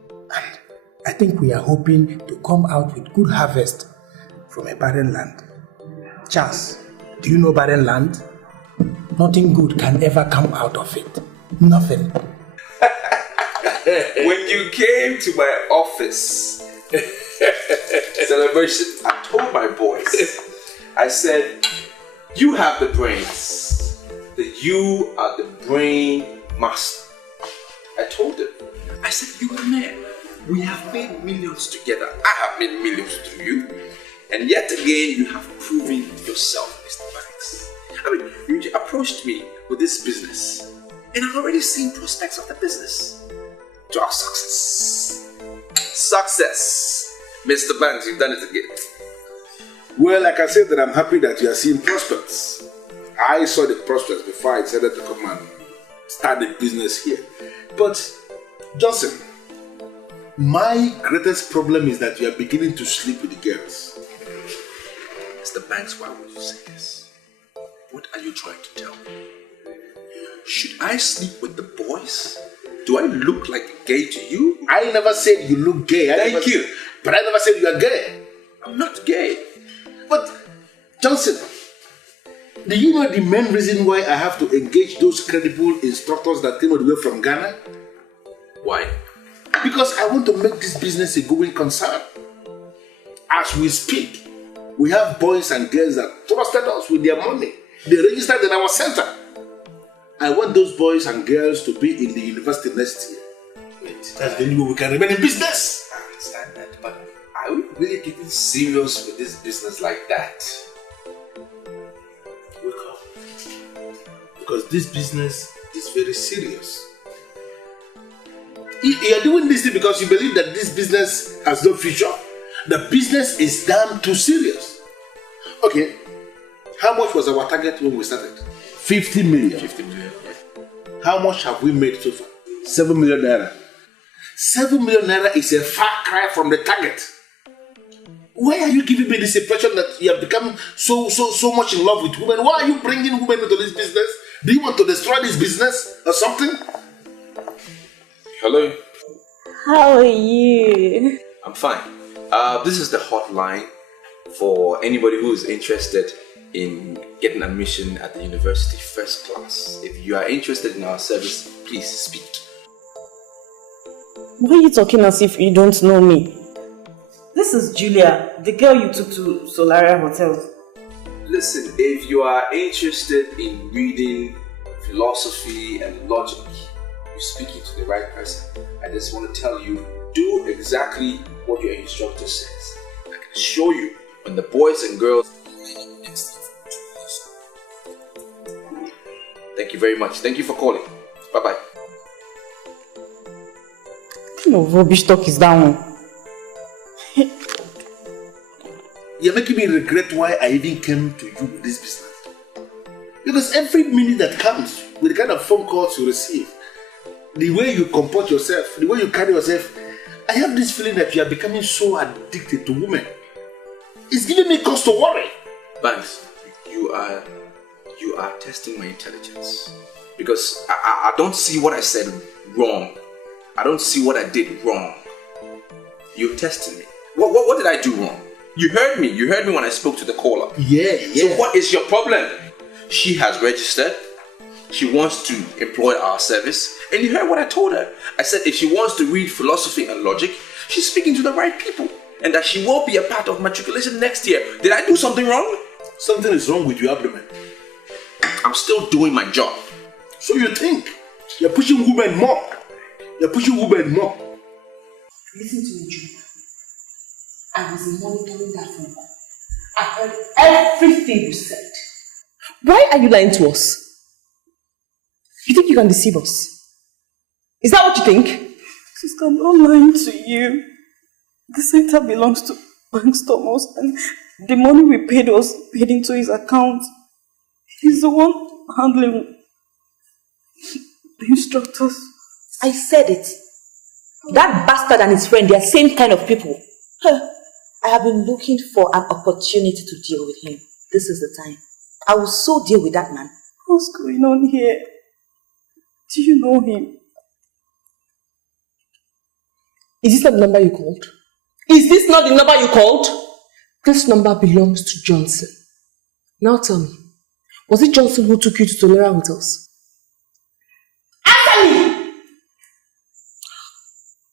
And I think we are hoping to come out with good harvest from a barren land. Charles, do you know barren land? Nothing good can ever come out of it. Nothing. When you came to my office, celebration, I told my boys, I said, you have the brains, that you are the brain master. I told them, I said, you are man. We have made millions together. I have made millions through you. And yet again, you have proven yourself, Mr. Banks. I mean, you approached me with this business, and I've already seen prospects of the business. To our success. Success. Mr. Banks, you've done it again. Well, I can say that I'm happy that you are seeing prospects. I saw the prospects before I decided to come and start the business here. But, Johnson, my greatest problem is that you are beginning to sleep with the girls. Mr. Banks, why would you say this? What are you trying to tell me? Should I sleep with the boys? Do I look like gay to you? I never said you look gay. Thank you. But I never said you are gay. I'm not gay. But, Johnson, do you know the main reason why I have to engage those credible instructors that came all the way from Ghana? Why? Because I want to make this business a going concern. As we speak, we have boys and girls that trusted us with their money. They registered in our center. I want those boys and girls to be in the university next year. Wait, that's the only way we can remain in business. I understand that, but are we really getting serious with this business like that? Wake up. Because this business is very serious. You are doing this thing because you believe that this business has no future. The business is damn too serious. Okay, how much was our target when we started? 50 million. 50 million. How much have we made so far? 7 million naira. 7 million naira is a far cry from the target. Why are you giving me this impression that you have become so much in love with women? Why are you bringing women into this business? Do you want to destroy this business or something? Hello. How are you? I'm fine. This is the hotline for anybody who is interested in getting admission at the university first class. If you are interested in our service, please speak. Why are you talking as if you don't know me? This is Julia, the girl you took to Solaria Hotel. Listen, if you are interested in reading philosophy and logic, you're speaking to the right person. I just want to tell you, do exactly what your instructor says. I can show you when the boys and girls. Thank you very much. Thank you for calling. Bye-bye. No rubbish talk is that one. You're making me regret why I even came to you with this business. Because every minute that comes with the kind of phone calls you receive, the way you comport yourself, the way you carry yourself, I have this feeling that you are becoming so addicted to women. It's giving me cause to worry. Banks, you are testing my intelligence. Because I don't see what I said wrong. I don't see what I did wrong. You're testing me. What did I do wrong? You heard me. You heard me when I spoke to the caller. Yeah. So what is your problem? She has registered. She wants to employ our service. And you heard what I told her. I said if she wants to read philosophy and logic, she's speaking to the right people. And that she will be a part of matriculation next year. Did I do something wrong? Something is wrong with your abdomen. I'm still doing my job. So you think you're pushing women more? You're pushing women more. Listen to me, Julia. I was monitoring that phone call. I heard everything you said. Why are you lying to us? You think you can deceive us? Is that what you think? Sister, I'm not lying to you. The center belongs to Banks Thomas, and the money we paid was paid into his account. He's the one handling the instructors. I said it. That bastard and his friend, they are same kind of people. I have been looking for an opportunity to deal with him. This is the time. I will so deal with that man. What's going on here? Do you know him? Is this not the number you called? Is this not the number you called? This number belongs to Johnson. Now tell me, was it Johnson who took you to Tolera Hotels? Answer me!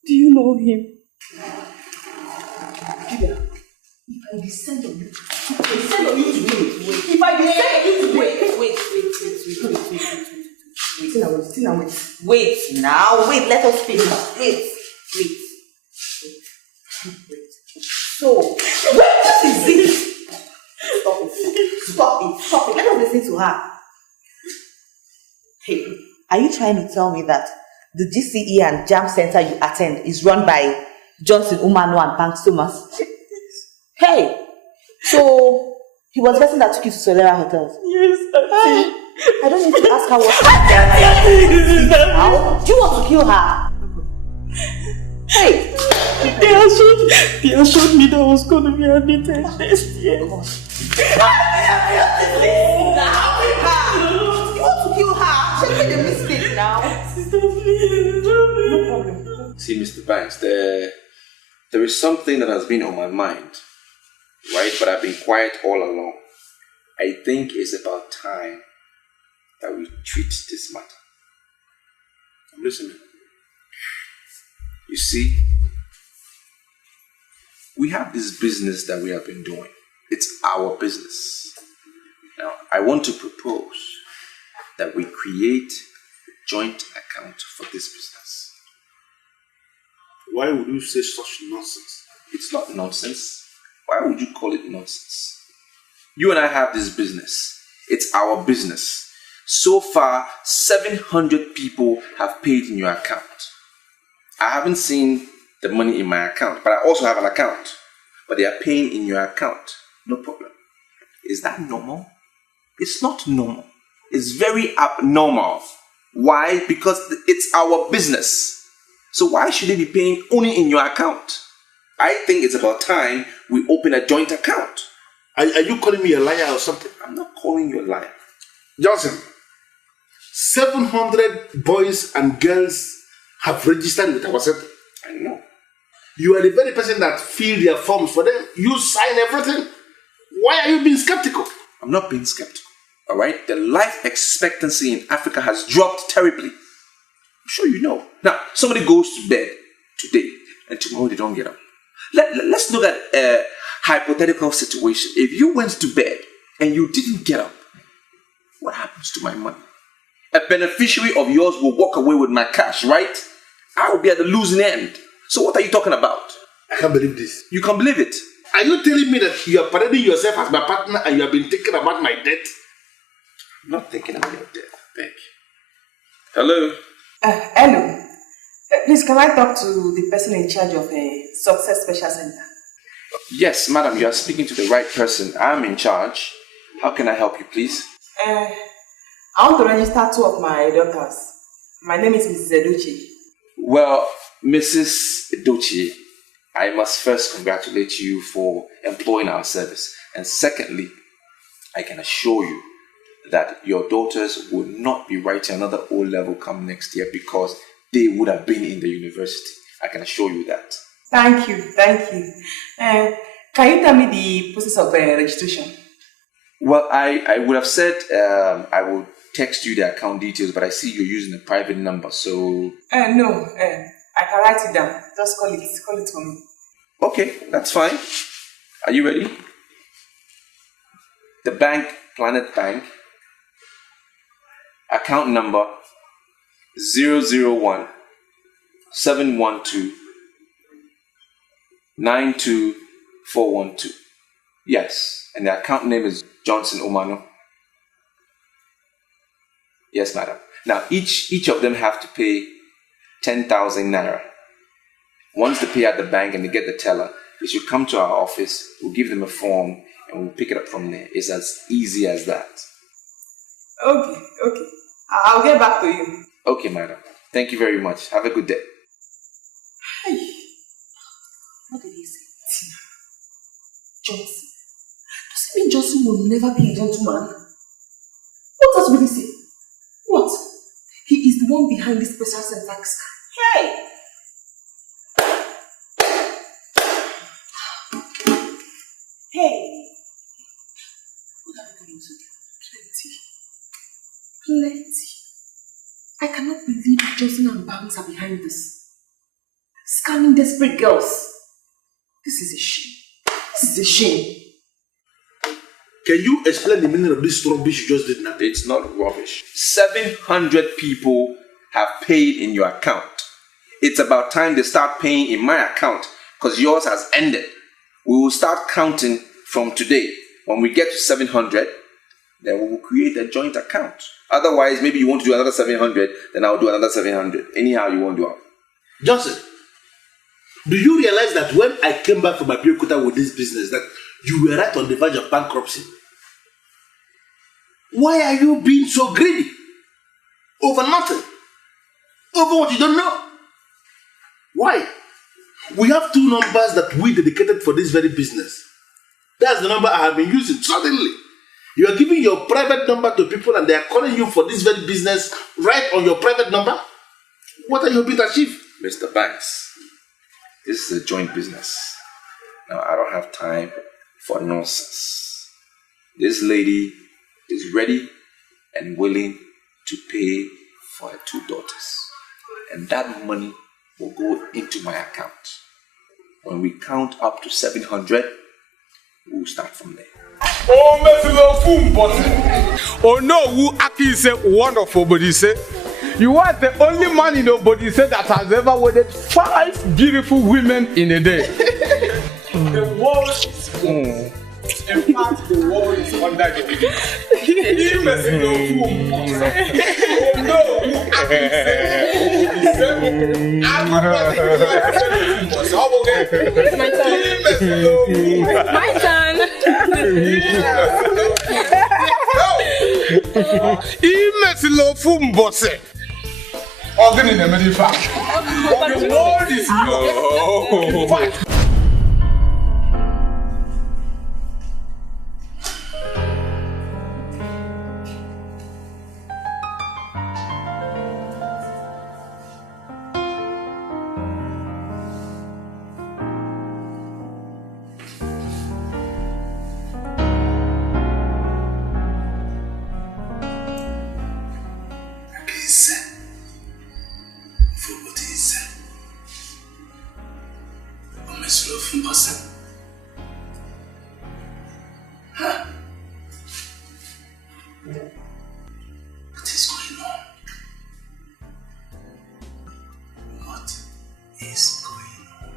Do you know him? Julia, if I descend on you, if I descend on you, wait, let us finish. Wait. So, what is it? Stop it. Let us listen to her. Hey, are you trying to tell me that the GCE and JAM center you attend is run by Johnson, Umano, and Banks Thomas? Hey, so he was the person that took you to Solera Hotels? Yes, Auntie. I don't need to ask her what how. Do you want to kill her? Hey! They assured me that I was going to be admitted next year. You want to kill her? She made a mistake now. Sister, please. No problem. See, Mr. Banks, there is something that has been on my mind, right? But I've been quiet all along. I think it's about time that we treat this matter. I'm listening. You see, we have this business that we have been doing. It's our business. Now, I want to propose that we create a joint account for this business. Why would you say such nonsense? It's not nonsense. Why would you call it nonsense? You and I have this business. It's our business. So far, 700 people have paid in your account. I haven't seen the money in my account, but I also have an account. But they are paying in your account. No problem. Is that normal? It's not normal. It's very abnormal. Why? Because it's our business. So why should they be paying only in your account? I think it's about time we open a joint account. Are you calling me a liar or something? I'm not calling you a liar. Johnson, 700 boys and girls have registered with our center. I know. You are the very person that filled their forms for them. You sign everything. Why are you being skeptical? I'm not being skeptical. All right? The life expectancy in Africa has dropped terribly. I'm sure you know. Now, somebody goes to bed today and tomorrow they don't get up. Let's look at a hypothetical situation. If you went to bed and you didn't get up, what happens to my money? A beneficiary of yours will walk away with my cash, right? I will be at the losing end. So what are you talking about? I can't believe this. You can believe it. Are you telling me that you are parading yourself as my partner and you have been thinking about my debt? I'm not thinking about your debt. Thank you. Hello? Hello. Please, can I talk to the person in charge of a Success Special Center? Yes, madam, you are speaking to the right person. I'm in charge. How can I help you, please? I want to register 2 of my daughters. My name is Mrs. Edochie. Well, Mrs. Edochie, I must first congratulate you for employing our service. And secondly, I can assure you that your daughters will not be writing another O-level come next year because they would have been in the university. I can assure you that. Thank you. Can you tell me the process of registration? Well, I would have said I will text you the account details, but I see you're using a private number, so... No, I can write it down. Just call it for me. Okay, that's fine. Are you ready? The bank, Planet Bank, account number 001 712 92412. Yes, and the account name is Johnson Omano. Yes, madam. Now, each of them have to pay 10,000 naira. Once they pay at the bank and they get the teller, they should come to our office. We'll give them a form and we'll pick it up from there. It's as easy as that. Okay. I'll get back to you. Okay, madam. Thank you very much. Have a good day. Hey, what did he say? Johnson. Does it mean Johnson will never be a gentleman? What does really say? What? He is the one behind this special center scam. Hey! Hey! What are we going to do? Plenty. I cannot believe Johnson and Barnes are behind this. Scamming desperate girls. This is a shame. Can you explain the meaning of this rubbish you just did now? It's not rubbish. 700 people have paid in your account. It's about time they start paying in my account because yours has ended. We will start counting from today. When we get to 700, then we will create a joint account. Otherwise, maybe you want to do another 700, then I'll do another 700. Anyhow you want to do it. Johnson, do you realize that when I came back from my Abeokuta with this business, that you were right on the verge of bankruptcy? Why are you being so greedy? Over nothing. Over what you don't know. Why? We have 2 numbers that we dedicated for this very business. That's the number I have been using. Suddenly, you are giving your private number to people and they are calling you for this very business right on your private number? What are you hoping to achieve? Mr. Banks, this is a joint business. Now, I don't have time for nonsense. This lady is ready and willing to pay for her 2 daughters. And that money will go into my account. When we count up to 700, we'll start from there. Oh, no, who Aki say wonderful, but he say you are the only man in the body say that has ever wedded 5 beautiful women in a day. The world is full. In fact, the world is under the My turn. The world is is Omesu Ofunbose. Huh? What is going on? What is going on?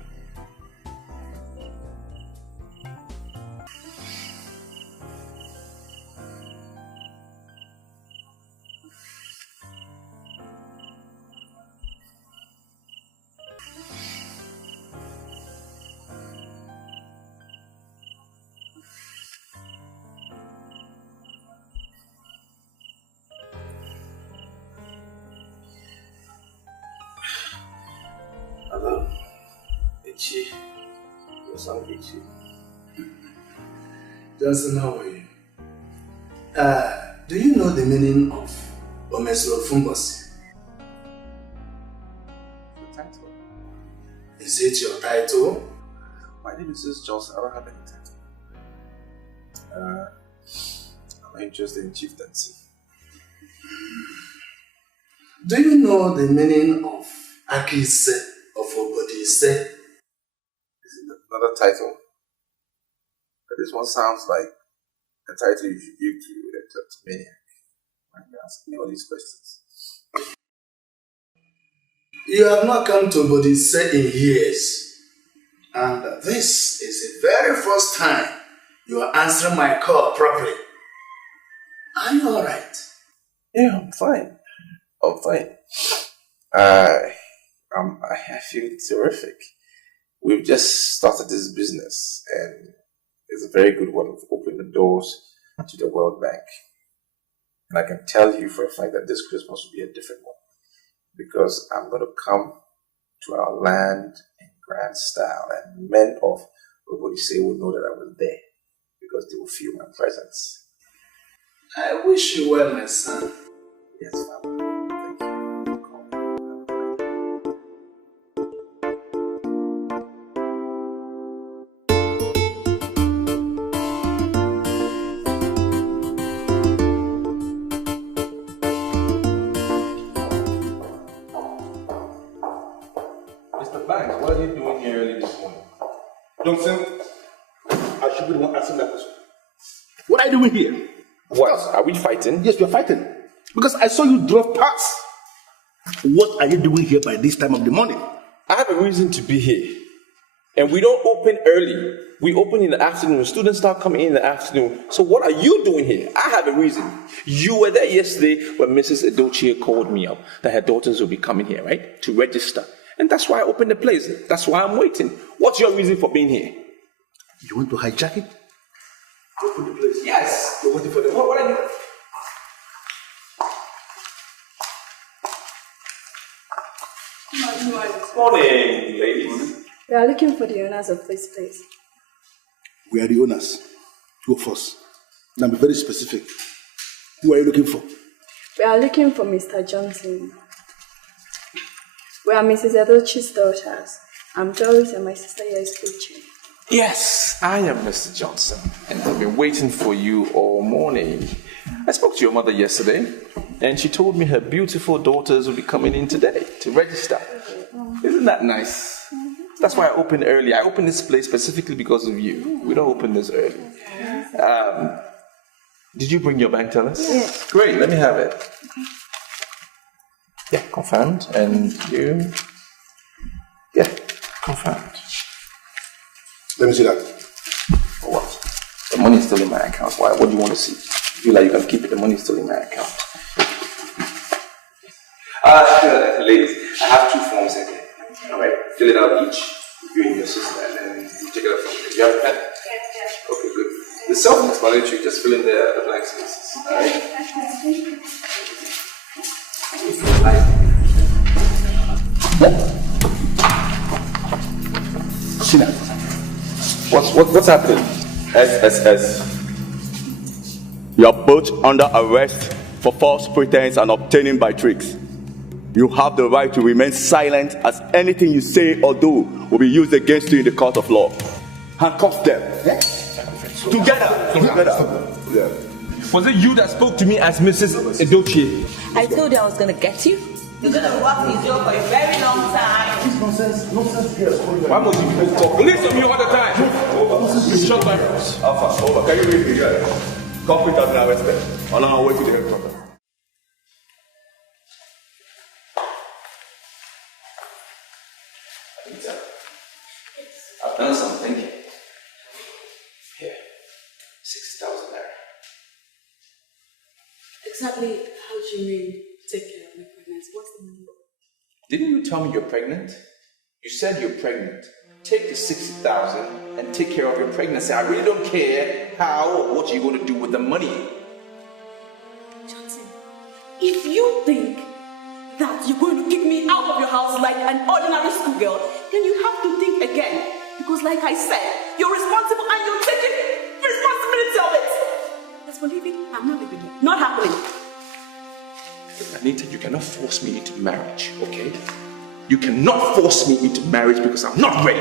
Hello, Ichi. Your son Ichi. Johnson, how are you? Do you know the meaning of Omesu Ofunbose? The title? Is it your title? My name is just Johnson. I don't have any title. I'm interested in chieftaincy. Do you know the meaning of Akise of Obodise? Is it another title? But this one sounds like a title you should give to a kleptomaniac. Why are you asking me all these questions? You have not come to Obodise in years. And this is the very first time you are answering my call properly. Are you alright? Yeah, I'm fine. I'm fine. I feel terrific. We've just started this business and it's a very good one. We've opened the doors to the World Bank. And I can tell you for a fact that this Christmas will be a different one. Because I'm going to come to our land in grand style. And men of Obodise will know that I was there. Because they will feel my presence. I wish you well, my son. Yes, Father. What are you doing here early this morning? Johnson, I should be the one asking that question. What are you doing here? What? Are we fighting? Yes, we're fighting. Because I saw you drove past. What are you doing here by this time of the morning? I have a reason to be here. And we don't open early. We open in the afternoon. Students start coming in the afternoon. So what are you doing here? I have a reason. You were there yesterday when Mrs. Edochie called me up that her daughters will be coming here, right? To register. And that's why I opened the place. That's why I'm waiting. What's your reason for being here? You want to hijack it? Open the place. Yes. You're waiting for them. What are you? Morning, ladies. We are looking for the owners of this place. We are the owners. Two of us. Now be very specific. Who are you looking for? We are looking for Mr. Johnson. We are Mrs. Edochie's daughters. I'm Doris and my sister here is Uche. Yes, I am Mr. Johnson, and I've been waiting for you all morning. I spoke to your mother yesterday, and she told me her beautiful daughters will be coming in today to register. Isn't that nice? That's why I opened early. I opened this place specifically because of you. We don't open this early. Did you bring your bank tellers? Yes. Great, let me have it. Yeah, confirmed. And you? Yeah, confirmed. Let me see that. For what? The money is still in my account. Why? What do you want to see? You feel like you can keep it? The money is still in my account. Ladies, I have 2 forms here. Alright, fill it out each. You and your sister, and then you take it up from here. You have a pen? Yes. Okay, good. The self-explanatory, just fill in the blank spaces. Alright? If you like. Sina. What's happening? SSS. You are both under arrest for false pretense and obtaining by tricks. You have the right to remain silent, as anything you say or do will be used against you in the court of law. Handcuff them. Together. Yeah. Was it you that spoke to me as Mrs. Edochie? I told you I was gonna get you. You're gonna walk this door for a very long time. nonsense girls. Why must you people talk? Listen to me all the time. Shut up. Alpha, over. Can you read the guy? Corporate has been arrested. On our way to the headquarters. I've done some thinking. Here, 60,000 naira. Exactly how do you mean take care of my pregnancy? What's the number? Didn't you tell me you're pregnant? You said you're pregnant. Take the 60,000 and take care of your pregnancy. I really don't care how or what you're going to do with the money. Johnson, if you think that you're going to kick me out of your house like an ordinary schoolgirl, then you have to think again. Because like I said, you're responsible and you're taking responsibility of it. As for leaving, I'm not leaving you. Not happening. Anita, you cannot force me into marriage, okay? You cannot force me into marriage because I'm not ready.